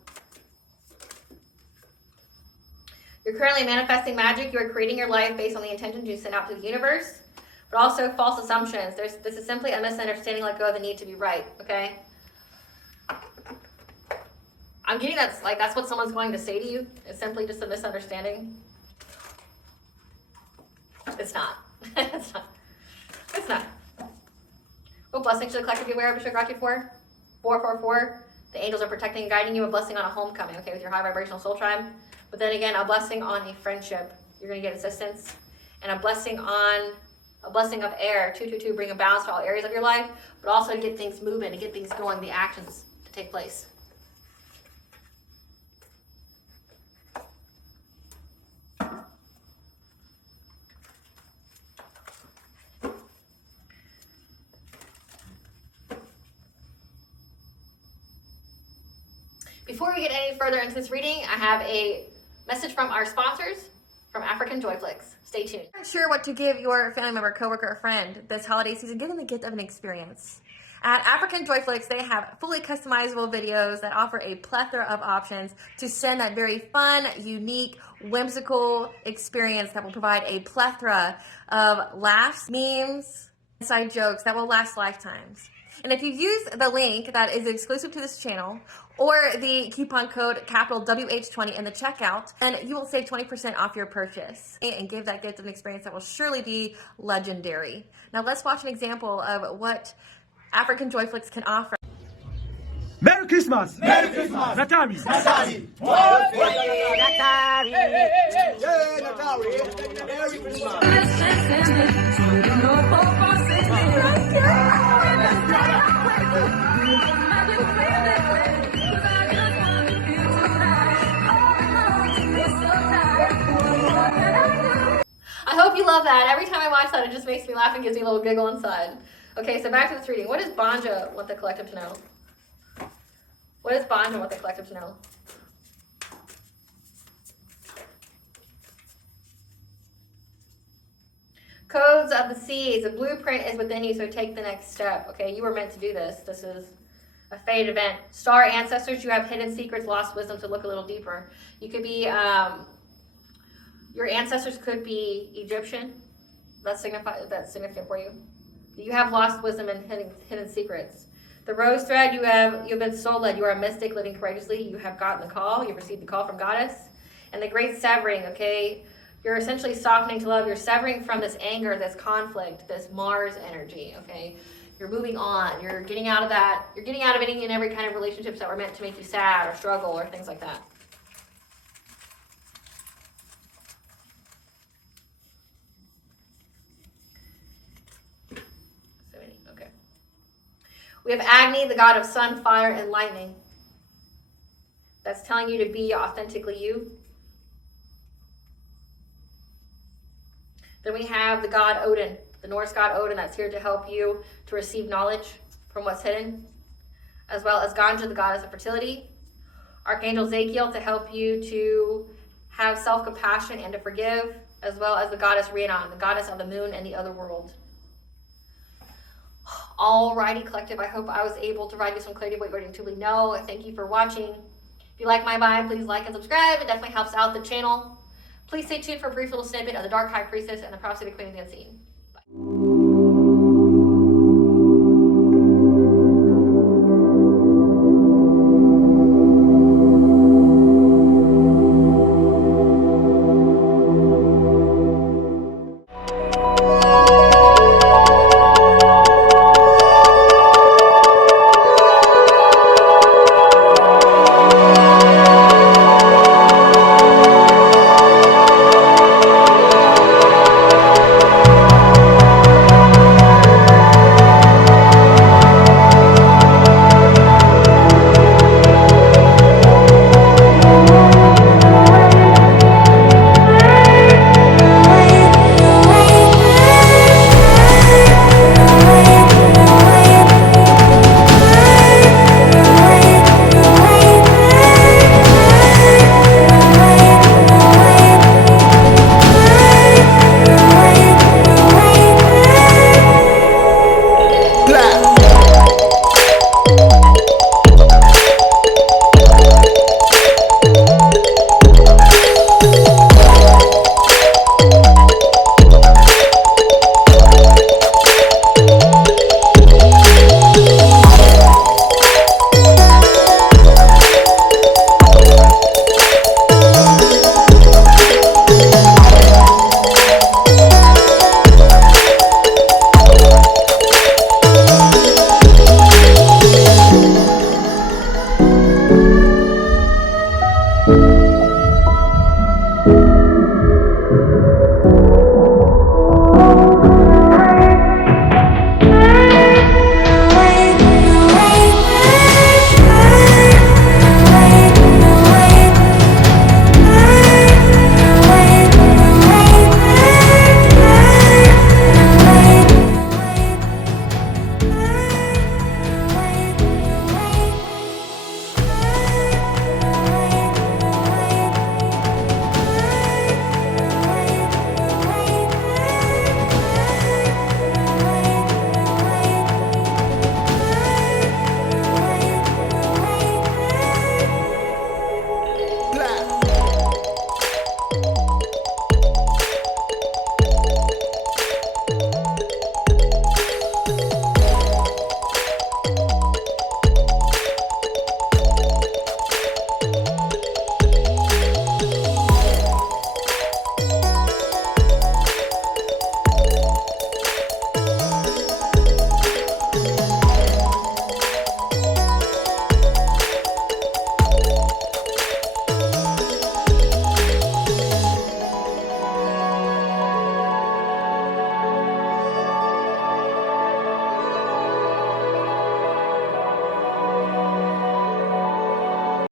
You're currently manifesting magic. You are creating your life based on the intentions you send out to the universe, but also false assumptions. This is simply a misunderstanding. Let go of the need to be right, okay? I'm getting that's what someone's going to say to you. It's simply just a misunderstanding. It's not. It's not. It's not. What blessings should the collective be aware of? Should gratitude for? 444. The angels are protecting and guiding you. A blessing on a homecoming, okay, with your high vibrational soul tribe. But then again, a blessing on a friendship. You're going to get assistance. And a blessing of air. 222, bring a balance to all areas of your life, but also to get things moving, to get things going, the actions to take place. Before we get any further into this reading, I have a message from our sponsors, from Africanjoyflix. Stay tuned. If you're not sure what to give your family member, coworker, or friend this holiday season, give them the gift of an experience. At Africanjoyflix, they have fully customizable videos that offer a plethora of options to send that very fun, unique, whimsical experience that will provide a plethora of laughs, memes, inside jokes that will last lifetimes. And if you use the link that is exclusive to this channel or the coupon code capital WH20 in the checkout, then you will save 20% off your purchase and give that gift of an experience that will surely be legendary. Now let's watch an example of what Africanjoyflix can offer. Merry Christmas! Merry Christmas! Natari! Natari! Natari! Natari! Merry Christmas! I hope you love that. Every time I watch that, it just makes me laugh and gives me a little giggle inside. Okay, so back to this reading. What does Banja want the collective to know? What does Banja want the collective to know? Codes of the seas. The blueprint is within you, so take the next step. Okay, you were meant to do this. This is a fate event. Star ancestors, you have hidden secrets, lost wisdom to look a little deeper. You could be, your ancestors could be Egyptian. That's significant for you. You have lost wisdom and hidden secrets. The rose thread, you've been soul-led. You are a mystic living courageously. You have gotten the call. You've received the call from Goddess. And the great severing, okay? You're essentially softening to love. You're severing from this anger, this conflict, this Mars energy, okay? You're moving on. You're getting out of that. You're getting out of any and every kind of relationships that were meant to make you sad or struggle or things like that. Okay. We have Agni, the god of sun, fire, and lightning. That's telling you to be authentically you. Then we have the god Odin, the Norse god Odin, that's here to help you to receive knowledge from what's hidden, as well as Ganja, the goddess of fertility. Archangel Zakiel to help you to have self-compassion and to forgive, as well as the goddess Rhiannon, the goddess of the moon and the other world. Alrighty, collective, I hope I was able to provide you some clarity of what you already truly know. Thank you for watching. If you like my vibe, please like and subscribe. It definitely helps out the channel. Please stay tuned for a brief little snippet of the Dark High Priestess and the Prophecy of the Queen of the Unseen.